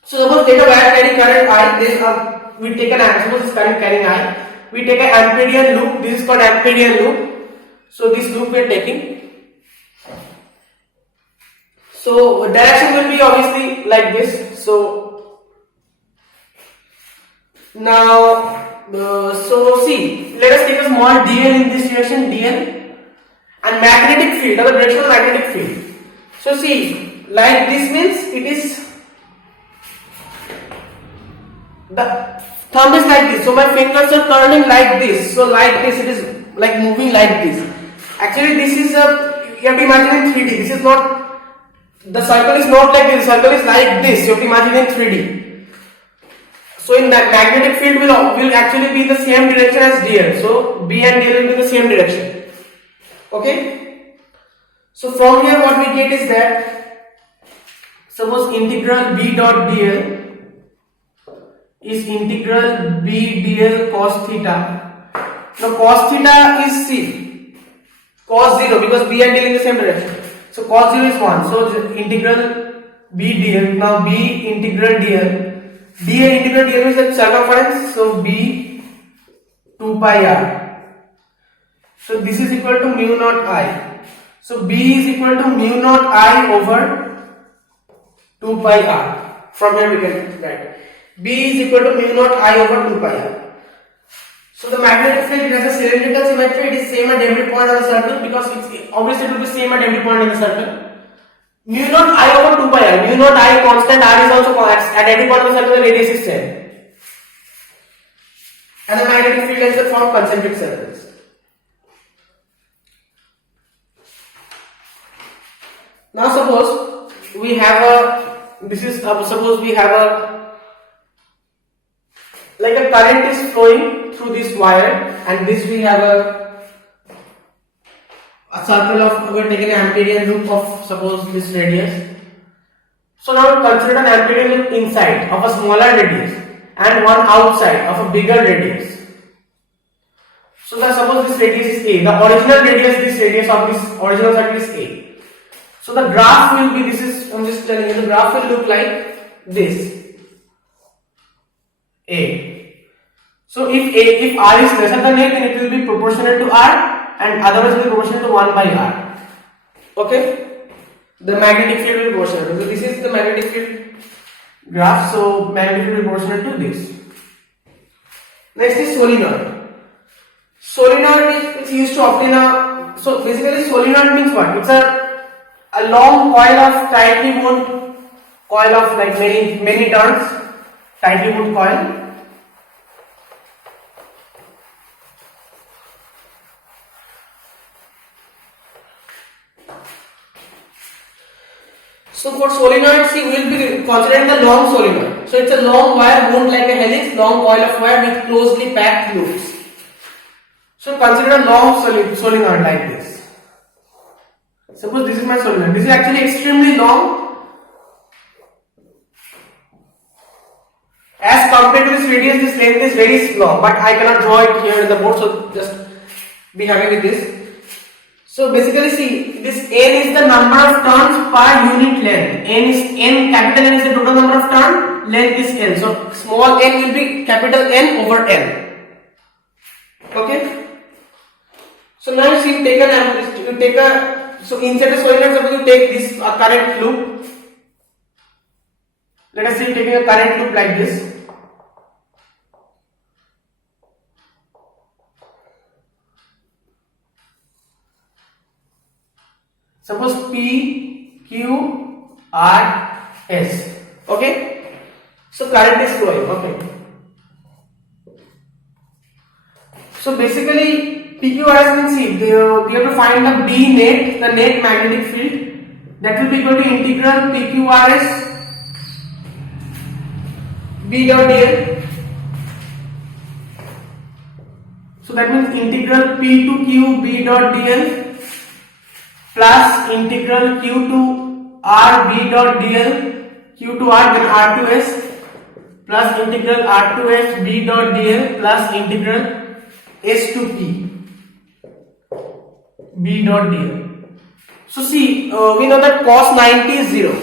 So suppose take a wire carrying current I, this we take suppose this current carrying I, we take an Amperian loop, this is called Amperian loop. So this loop we are taking. So direction will be obviously like this. So now, so see, let us take a small dl in this direction, dl, and magnetic field, our direction of magnetic field. So see, like this means it is, the thumb is like this, so my fingers are turning like this. So like this, it is like moving like this. Actually, this is you have to imagine in 3D. This is not. The circle is not like this, the circle is like this. You have to imagine in 3D. So in that magnetic field will actually be in the same direction as dl. So B and dl will be in the same direction. Okay. So from here what we get is that suppose integral B dot dl is integral b dl cos theta. Now cos theta is C, cos 0 because b and dl in the same direction. So cos 0 is 1. So integral b dl. Now b integral dl. dl integral dl is the circumference. So b 2 pi r. So this is equal to mu naught I. So b is equal to mu naught I over 2 pi r. From here we can write b is equal to mu naught I over 2 pi r. So the magnetic field has a cylindrical symmetry. It is same at every point on the circle because it's obviously it will be same at every point in the circle. Mu naught I over 2 pi r. Mu naught I constant, r is also constant. At every point of the circle the radius is same. And the magnetic field lines that form concentric circles. Now suppose we have suppose we have like a current is flowing through this wire, and this we have a circle of, we are taking an Amperian loop of suppose this radius. So now consider an Amperian loop inside of a smaller radius and one outside of a bigger radius. So suppose this radius is A, the original radius, this radius of this original circle is A. So the graph will be, this is, I'm just telling you, the graph will look like this. A. So if r is lesser than A, then it will be proportional to r, and otherwise it will be proportional to 1 by r. Okay? The magnetic field will be proportional. So this is the magnetic field graph. So magnetic field will be proportional to this. Next is solenoid. Solenoid is used to obtain a, so basically solenoid means what? It's a long coil of tightly wound coil of like many turns, tightly wound coil. So for solenoid, see, we will be considering the long solenoid. So it's a long wire wound like a helix, long coil of wire with closely packed loops. So consider a long solenoid like this. Suppose this is my solenoid. This is actually extremely long. As compared to this radius, this length is very small, but I cannot draw it here in the board, so just be happy with this. So basically see, this n is the number of turns per unit length. Capital N is the total number of turns, length is n. So small n will be capital N over n. Okay? So now you see, so inside the solenoid, suppose you take this current loop. Let us say taking a current loop like this. Suppose P, Q, R, S. Okay? So current is flowing. Okay. So basically PQRS means see, we have to find the B net, the net magnetic field, that will be equal to integral PQRS B dot dl. So that means integral P to Q B dot dl plus integral Q to R B dot dl, Q to R then R to S, plus integral R to S B dot dl plus integral S to P B dot dl. So see, we know that cos 90 is 0.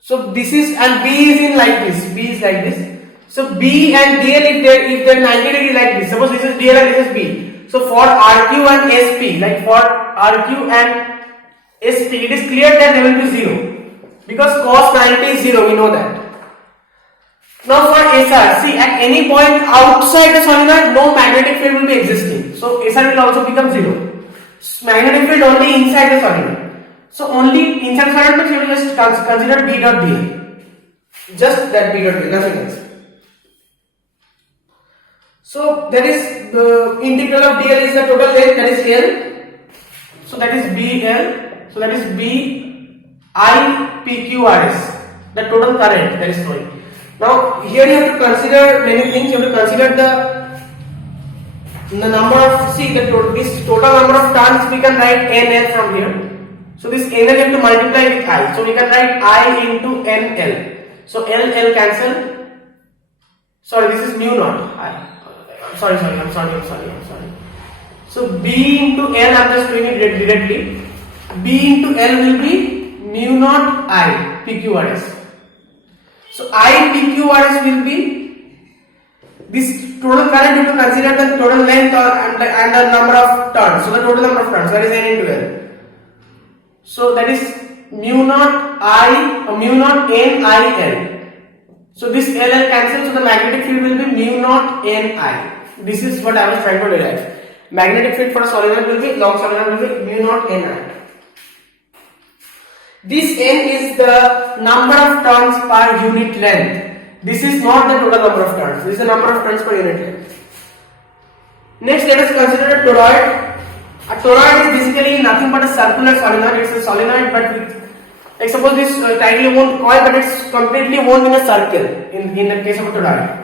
So this is, and B is in like this, B is like this. So B and dl, if they're 90 degree like this, suppose this is dl and this is B. So for RQ and SP, like for RQ and SP, it is clear that they will be 0 because cos 90 is 0, we know that. Now for SR, see, at any point outside the solenoid, no magnetic field will be existing. So SR will also become 0. Magnetic field only inside the solenoid. So only inside the solenoid, you will just consider B dot dl. Just that B dot dl, nothing else. So that is the integral of dl is the total length, that is L. So that is BL. So that is B I P Q R S, the total current that is flowing. Now here you have to consider many things. You have to consider the number of, see, this total number of turns we can write NL from here. So this NL have to multiply with I. So we can write I into NL. So L cancel. sorry, this is mu naught I. I'm sorry. So B into L, I'm just doing it directly. B into L will be mu naught I PQRS. So I PQRS will be this total current. You have to consider the total length and the number of turns. So the total number of turns, that is N into L. So that is mu naught I or mu naught N I L. So this L cancels. So the magnetic field will be mu naught N I. This is what I was trying to derive. Magnetic field for a solenoid will be, long solenoid will be mu naught N I. This N is the number of turns per unit length. This is not the total number of turns. This is the number of turns per unit length. Next, let us consider a toroid. A toroid is basically nothing but a circular solenoid. It's a solenoid, but with, like suppose this tightly wound coil, but it's completely wound in a circle. In the case of a toroid.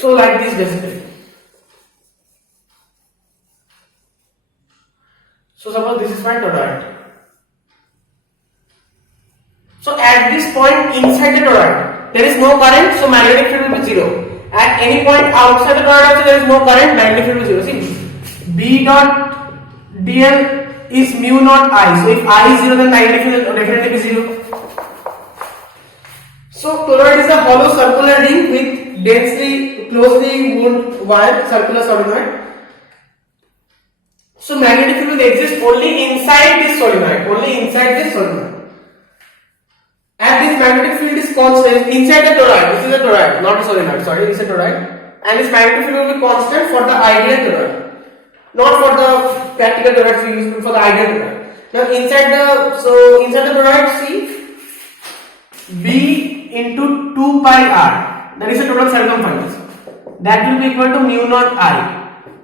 So like this basically. So suppose this is my toroid. So at this point inside the toroid, there is no current, so magnetic field will be 0. At any point outside the toroid also there is no current, magnetic field will be 0. See, B dot dl is mu naught I. So if I is 0, then magnetic field will definitely be 0. So toroid is a hollow circular ring with densely closely wound wire, circular solenoid. So magnetic field will exist only inside this solenoid. And this magnetic field is constant inside the toroid. This is a toroid, not a solenoid. Sorry, this is a toroid. And this magnetic field will be constant for the ideal toroid, not for the practical toroids we use, for the ideal toroid. Now inside the toroid, see, B into 2 pi r, that is the total circumference. That will be equal to mu naught I.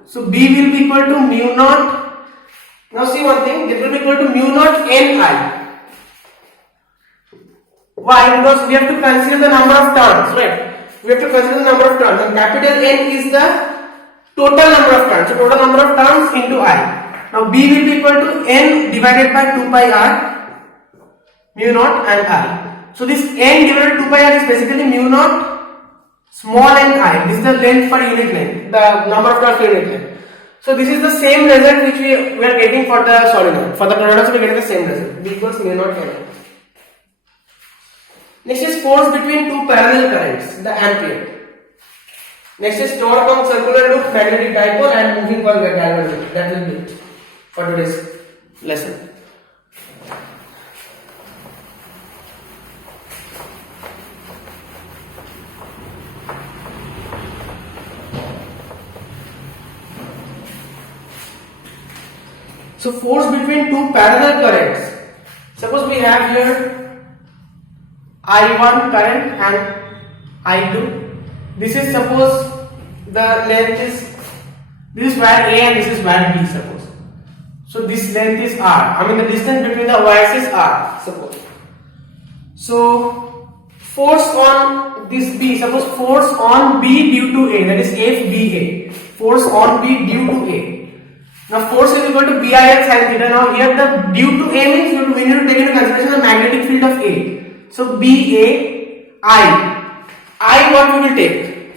So B will be equal to mu naught. Now see one thing, it will be equal to mu naught N I. Why? Because we have to consider the number of turns, right? We have to consider the number of turns, and capital N is the total number of turns. So total number of turns into I. Now B will be equal to N divided by 2 pi r, mu naught and I. So this N divided by 2 pi r is basically mu naught small n I. This is the length per unit length, the number of turns per unit length. So this is the same result which we are getting for the solenoid. For the toroid also we are getting the same result. B equals mu naught n I. Next is force between two parallel currents, the ampere. Next is torque on circular loop, magnetic dipole, and moving coil galvanometer. That will be it for today's lesson. So force between two parallel currents. Suppose we have here I1 current and I2. This is suppose the length is, this is wire A and this is wire B suppose. So this length is R. I mean the distance between the wires is R suppose. So force on this B, suppose force on B due to A, that is FBA. Force on B due to A. Now force is equal to BIL sin theta. Now here the due to A means we need to take into consideration the magnetic field of A. So BA I what we will take?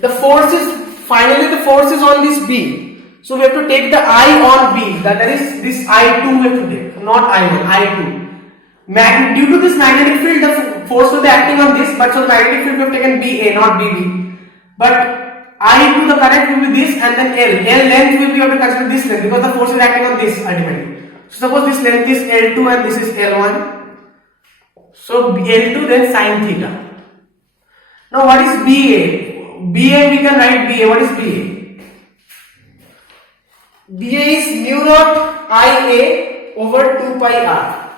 The force is on this B. So we have to take the I on B. That is this I2 we have to take, not I1, I2. Due to this magnetic field, the force will be acting on this, but so the magnetic field we have taken BA, not BB. But I2, the current will be this, and then L length will be, you have to consider this length because the force is acting on this ultimately. So suppose this length is L2 and this is L1. So L2 then sin theta. Now what is BA? BA we can write BA. What is BA? BA is mu naught IA over 2 pi r.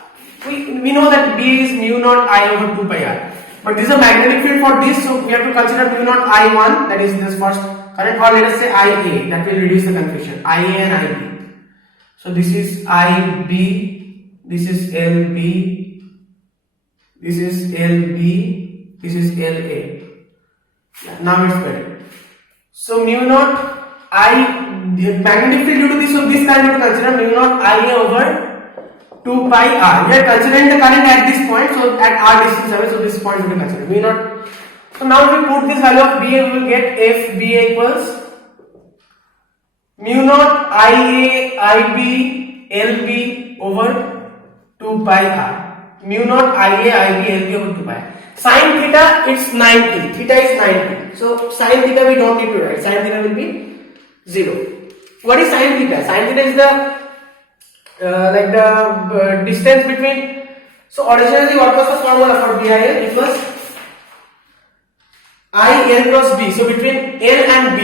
We know that BA is mu naught I over 2 pi r. But this is a magnetic field for this, so we have to consider mu naught I1, that is this first current, or let us say IA, that will reduce the confusion. IA and IB. So this is IB, this is LB, this is LB, this is LA. Now it's better. So mu naught I, the magnetic field due to this, so this current you consider mu naught I over 2 pi r. We are considering the current at this point, so at r distance away, so this point we can consider mu naught. So now if we put this value of BA, we will get FBA equals mu naught IA IB LB over 2 pi r. Mu naught IA IB LB over 2 pi. Sin theta it's 90. Theta is 90. So sin theta we don't need to write. Sin theta will be 0. What is sin theta? Sin theta is the distance between. So originally what was the formula for BIL? It was I L cross B. So between L and B.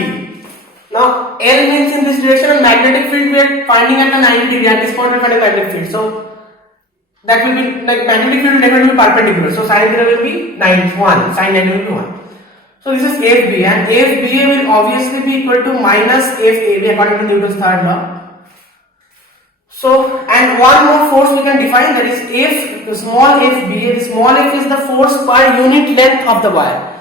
Now L means in this direction and magnetic field we are finding at the 90 degree. At this point we find a magnetic field. So that will be like magnetic field will definitely be perpendicular. So sin theta will be 1. Sin 90 will be 1. So this is FB and FBA will obviously be equal to minus FAB according to Newton's third law. So and one more force we can define, that is F, the small FBA. The small f is the force per unit length of the wire.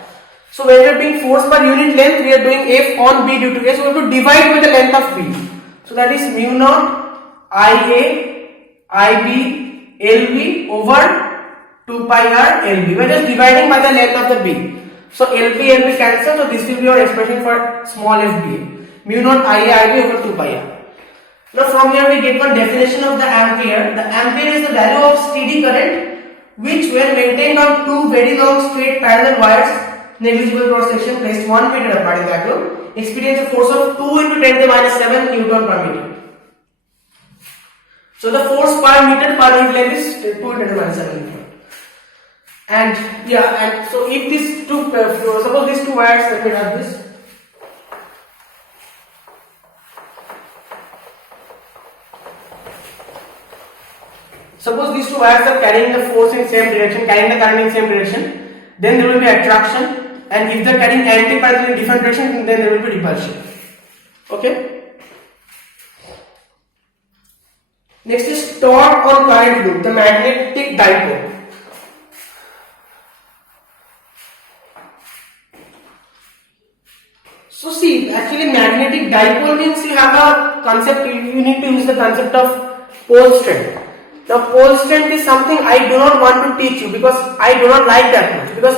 So when we are doing force per unit length, we are doing F on B due to A. So we have to divide by the length of B. So that is mu naught IA IB LB over 2 pi r LB. We are just dividing by the length of the B. So LB cancel. So this will be your expression for small FBA. Mu naught IA IB over 2 pi r. Now from here we get one definition of the ampere. The ampere is the value of steady current which when maintained on two very long straight parallel wires, negligible cross section placed 1 meter apart in the vacuum, experience a force of 2 into 10 to the minus 7 Newton per meter. So the force per meter per unit length is 2 into 10 to the minus 7 Newton. And yeah, and so if these two, suppose these two wires, let me have this. Suppose these two wires are carrying the force in same direction, carrying the current in same direction, then there will be attraction. And if they are carrying anti-parallel in different direction, then there will be repulsion. Okay. Next is torque on current loop, the magnetic dipole. So see, actually magnetic dipole means you have a concept, you need to use the concept of pole strength. Now pole strength is something I do not want to teach you because I do not like that much, because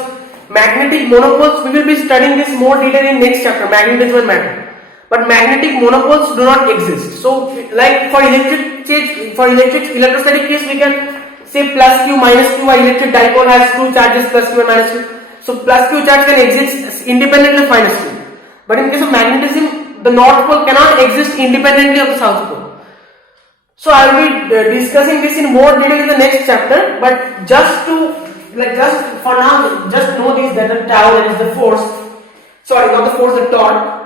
magnetic monopoles, we will be studying this more detail in next chapter, magnetism and matter. But magnetic monopoles do not exist. So like for electrostatic case we can say plus Q minus Q, or electric dipole has two charges plus Q and minus Q. So plus Q charge can exist independently of minus Q. But in case of magnetism, the north pole cannot exist independently of the south pole. So I will be discussing this in more detail in the next chapter, but just for now, just know this, that the tau, that is the force, sorry, not the force, the torque.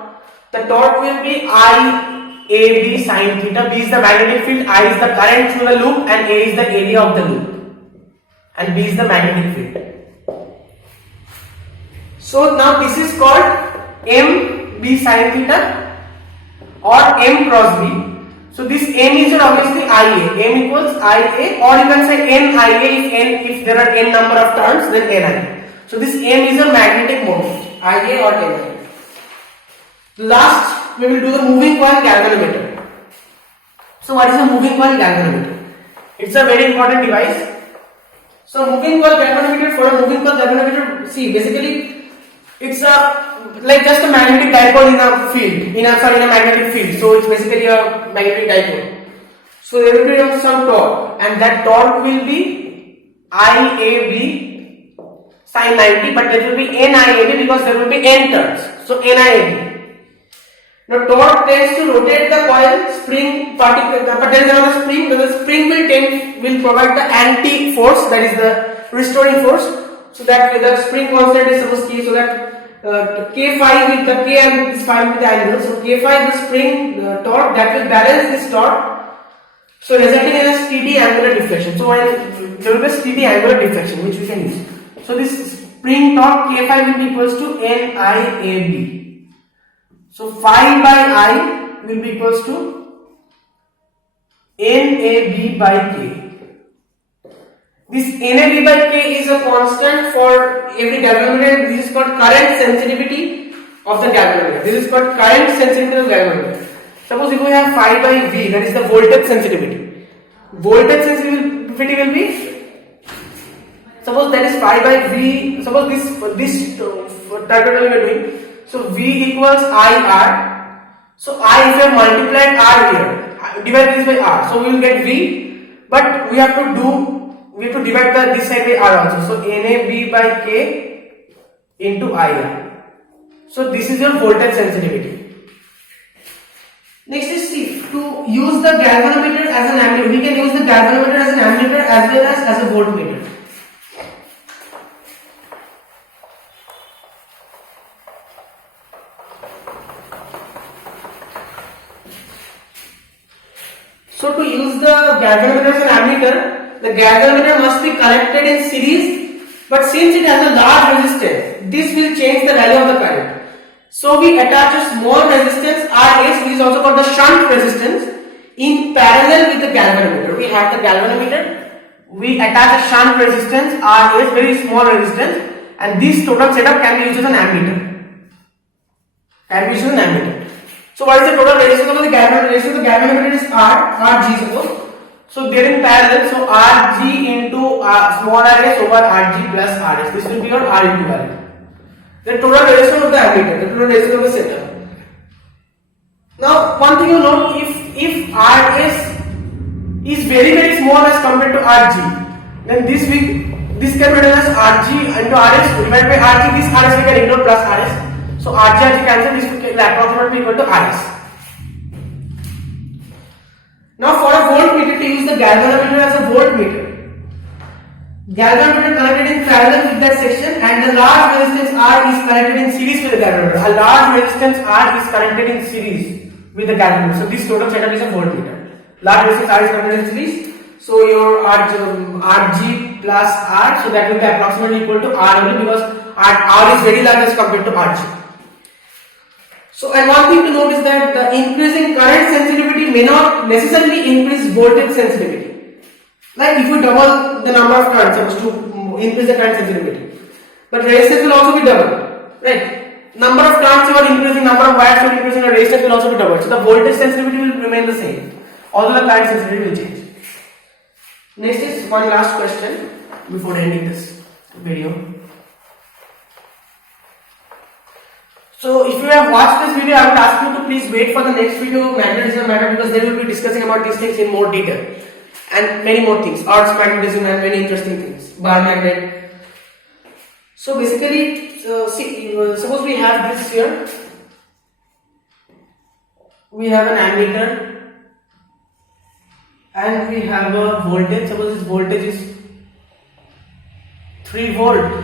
The torque will be I A B sin theta. B is the magnetic field, I is the current through the loop, and A is the area of the loop, and B is the magnetic field. So now this is called M B sin theta or M cross B. So this M is obviously IA. M equals IA, or you can say NIA if there are n number of turns, then NIA. So this M is a magnetic moment, IA or NIA. Last, we will do the moving coil galvanometer. So what is a moving coil galvanometer? It's a very important device. So moving coil galvanometer, for a moving coil galvanometer, see basically it's like just a magnetic dipole in a field, in a magnetic field. So it's basically a magnetic dipole. So there will be some torque, and that torque will be IAB sin 90, but there will be NIAB because there will be n turns. So NIAB. Now torque tends to rotate the coil spring particle, but there is another spring. The spring will provide the anti force, that is the restoring force. So that the spring constant is supposed to be, so that K5 with the K and this 5 with the angle. So K5 is the spring torque that will balance this torque. So resulting in a steady angular deflection. So when there will be a steady angular deflection which we can use. So this spring torque K5 will be equals to NIAB. So phi by I will be equals to NAB by K. This NAV by K is a constant for every galvanometer. This is called current sensitivity of the galvanometer. This is called current sensitivity of galvanometer. Suppose if we have phi by V, that is the voltage sensitivity. Voltage sensitivity will be, suppose that is phi by V. Suppose this terminal we are doing. So V equals IR. So I, if we have multiplied R here, divide this by R. So we will get V. But we have to divide this side by R also. So NAB by K into IR. So this is your voltage sensitivity. Next is C. To use the galvanometer as an ammeter, we can use the galvanometer as an ammeter as well as a voltmeter. So to use the galvanometer as an ammeter, the galvanometer must be connected in series, but since it has a large resistance, this will change the value of the current. So we attach a small resistance RS, which is also called the shunt resistance, in parallel with the galvanometer. We have the galvanometer, we attach a shunt resistance RS, very small resistance, and this total setup can be used as an ammeter. So what is the total resistance of the galvanometer? The resistance of the galvanometer is Rg suppose. So they are in parallel. So Rg into small rs over Rg plus Rs. This will be your R equivalent. The total resistance of the ammeter, the total resistance of the setup. Now one thing you note, if Rs is very small as compared to Rg, then this can be written as Rg into Rs divided by Rg. This Rs we can ignore plus Rs. So Rg cancel, this will approximately equal to Rs. Now for a voltmeter, to use the galvanometer as a voltmeter, galvanometer connected in parallel with that section, and the large resistance R is connected in series with the galvanometer. A large resistance R is connected in series with the galvanometer. So this total setup is a voltmeter. Large resistance R is connected in series. So your Rg plus R, so that will be approximately equal to R because R is very large as compared to Rg. So, and one thing to note is that the increasing current sensitivity may not necessarily increase voltage sensitivity. Like if you double the number of currents, supposed to increase the current sensitivity, but resistance will also be double, right? Number of currents you are increasing, number of wires you are increasing, and resistance will also be double. So the voltage sensitivity will remain the same, although the current sensitivity will change. Next is one last question before ending this video. So if you have watched this video, I would ask you to please wait for the next video, magnetism matter, because they will be discussing about these things in more detail and many more things, Earth's magnetism and many interesting things, biomagnet. So basically, suppose we have this here, we have an ammeter and we have a voltage. Suppose this voltage is 3 volt,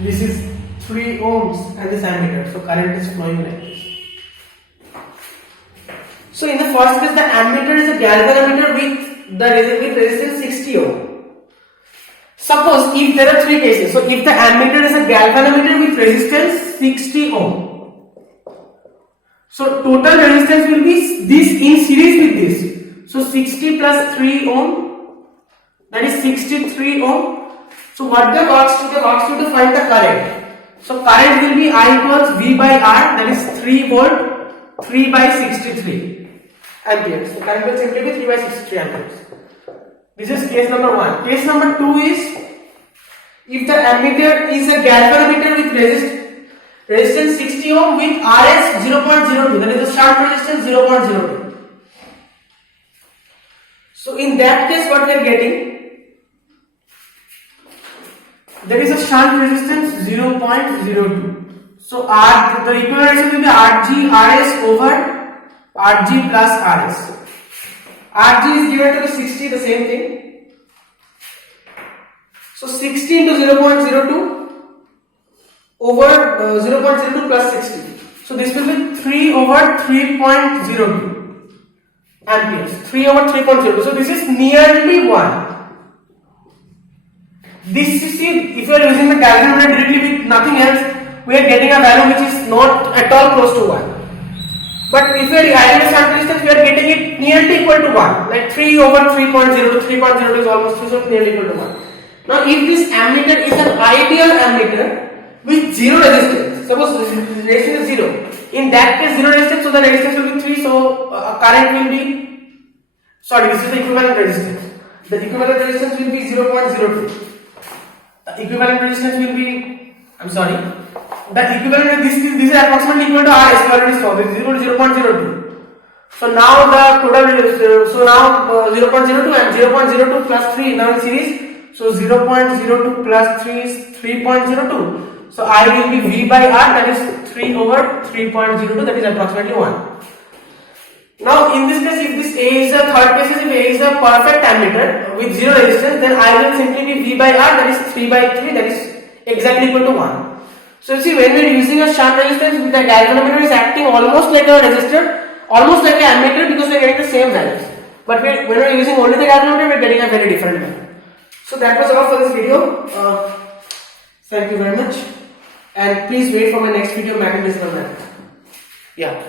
this is 3 ohms and this ammeter, so current is flowing like this. So in the first case, the ammeter is a galvanometer with resistance 60 ohm. Suppose if there are 3 cases, so if the ammeter is a galvanometer with resistance 60 ohm, so total resistance will be this in series with this. So 60 plus 3 ohm, that is 63 ohm. So what the works to find the current. So current will be I equals V by R, that is 3 volt, 3 by 63 amperes. So current will simply be 3 by 63 amperes. This is case number 1. Case number 2 is if the ammeter is a galvanometer with resistance 60 ohm with RS 0.02, that is the shunt resistance 0.02. So in that case, what we are getting, there is a shunt resistance 0.02. So the equivalent will be Rg Rs over Rg plus Rs. Rg is given to the 60, the same thing. So 60 into 0.02 over 0.02 plus 60. So this will be 3 over 3.02 amperes. 3 over 3.02. So this is nearly 1. This, you see, if you are using the galvanometer directly with nothing else, we are getting a value which is not at all close to 1. But if we are adding a shunt resistance, we are getting it nearly equal to 1. Like 3 over 3.02, 3.02 is almost nearly equal to 1. Now if this ammeter is an ideal ammeter with zero resistance, suppose resistance is 0, in that case 0 resistance, so the resistance will be 3, so current will be, sorry, this is the equivalent resistance. The equivalent resistance will be 0.02. The equivalent resistance will be, I'm sorry, the equivalent, this is approximately equal to R, equivalent is found, this is equal to 0.02. So now the total, so now 0.02 and 0.02 plus 3 now in series, so 0.02 plus 3 is 3.02. So I will be V by R, that is 3 over 3.02, that is approximately 1. Now in this case, if this A is a third case, if A is a perfect ammeter with zero resistance, then I will simply be V by R, that is 3 by 3, that is exactly equal to 1. So you see, when we are using a shunt resistance, the galvanometer is acting almost like a resistor, almost like an ammeter, because we are getting the same values. But when we are using only the galvanometer, we are getting a very different value. So that was all for this video. Thank you very much. And please wait for my next video, magnetism. Yeah.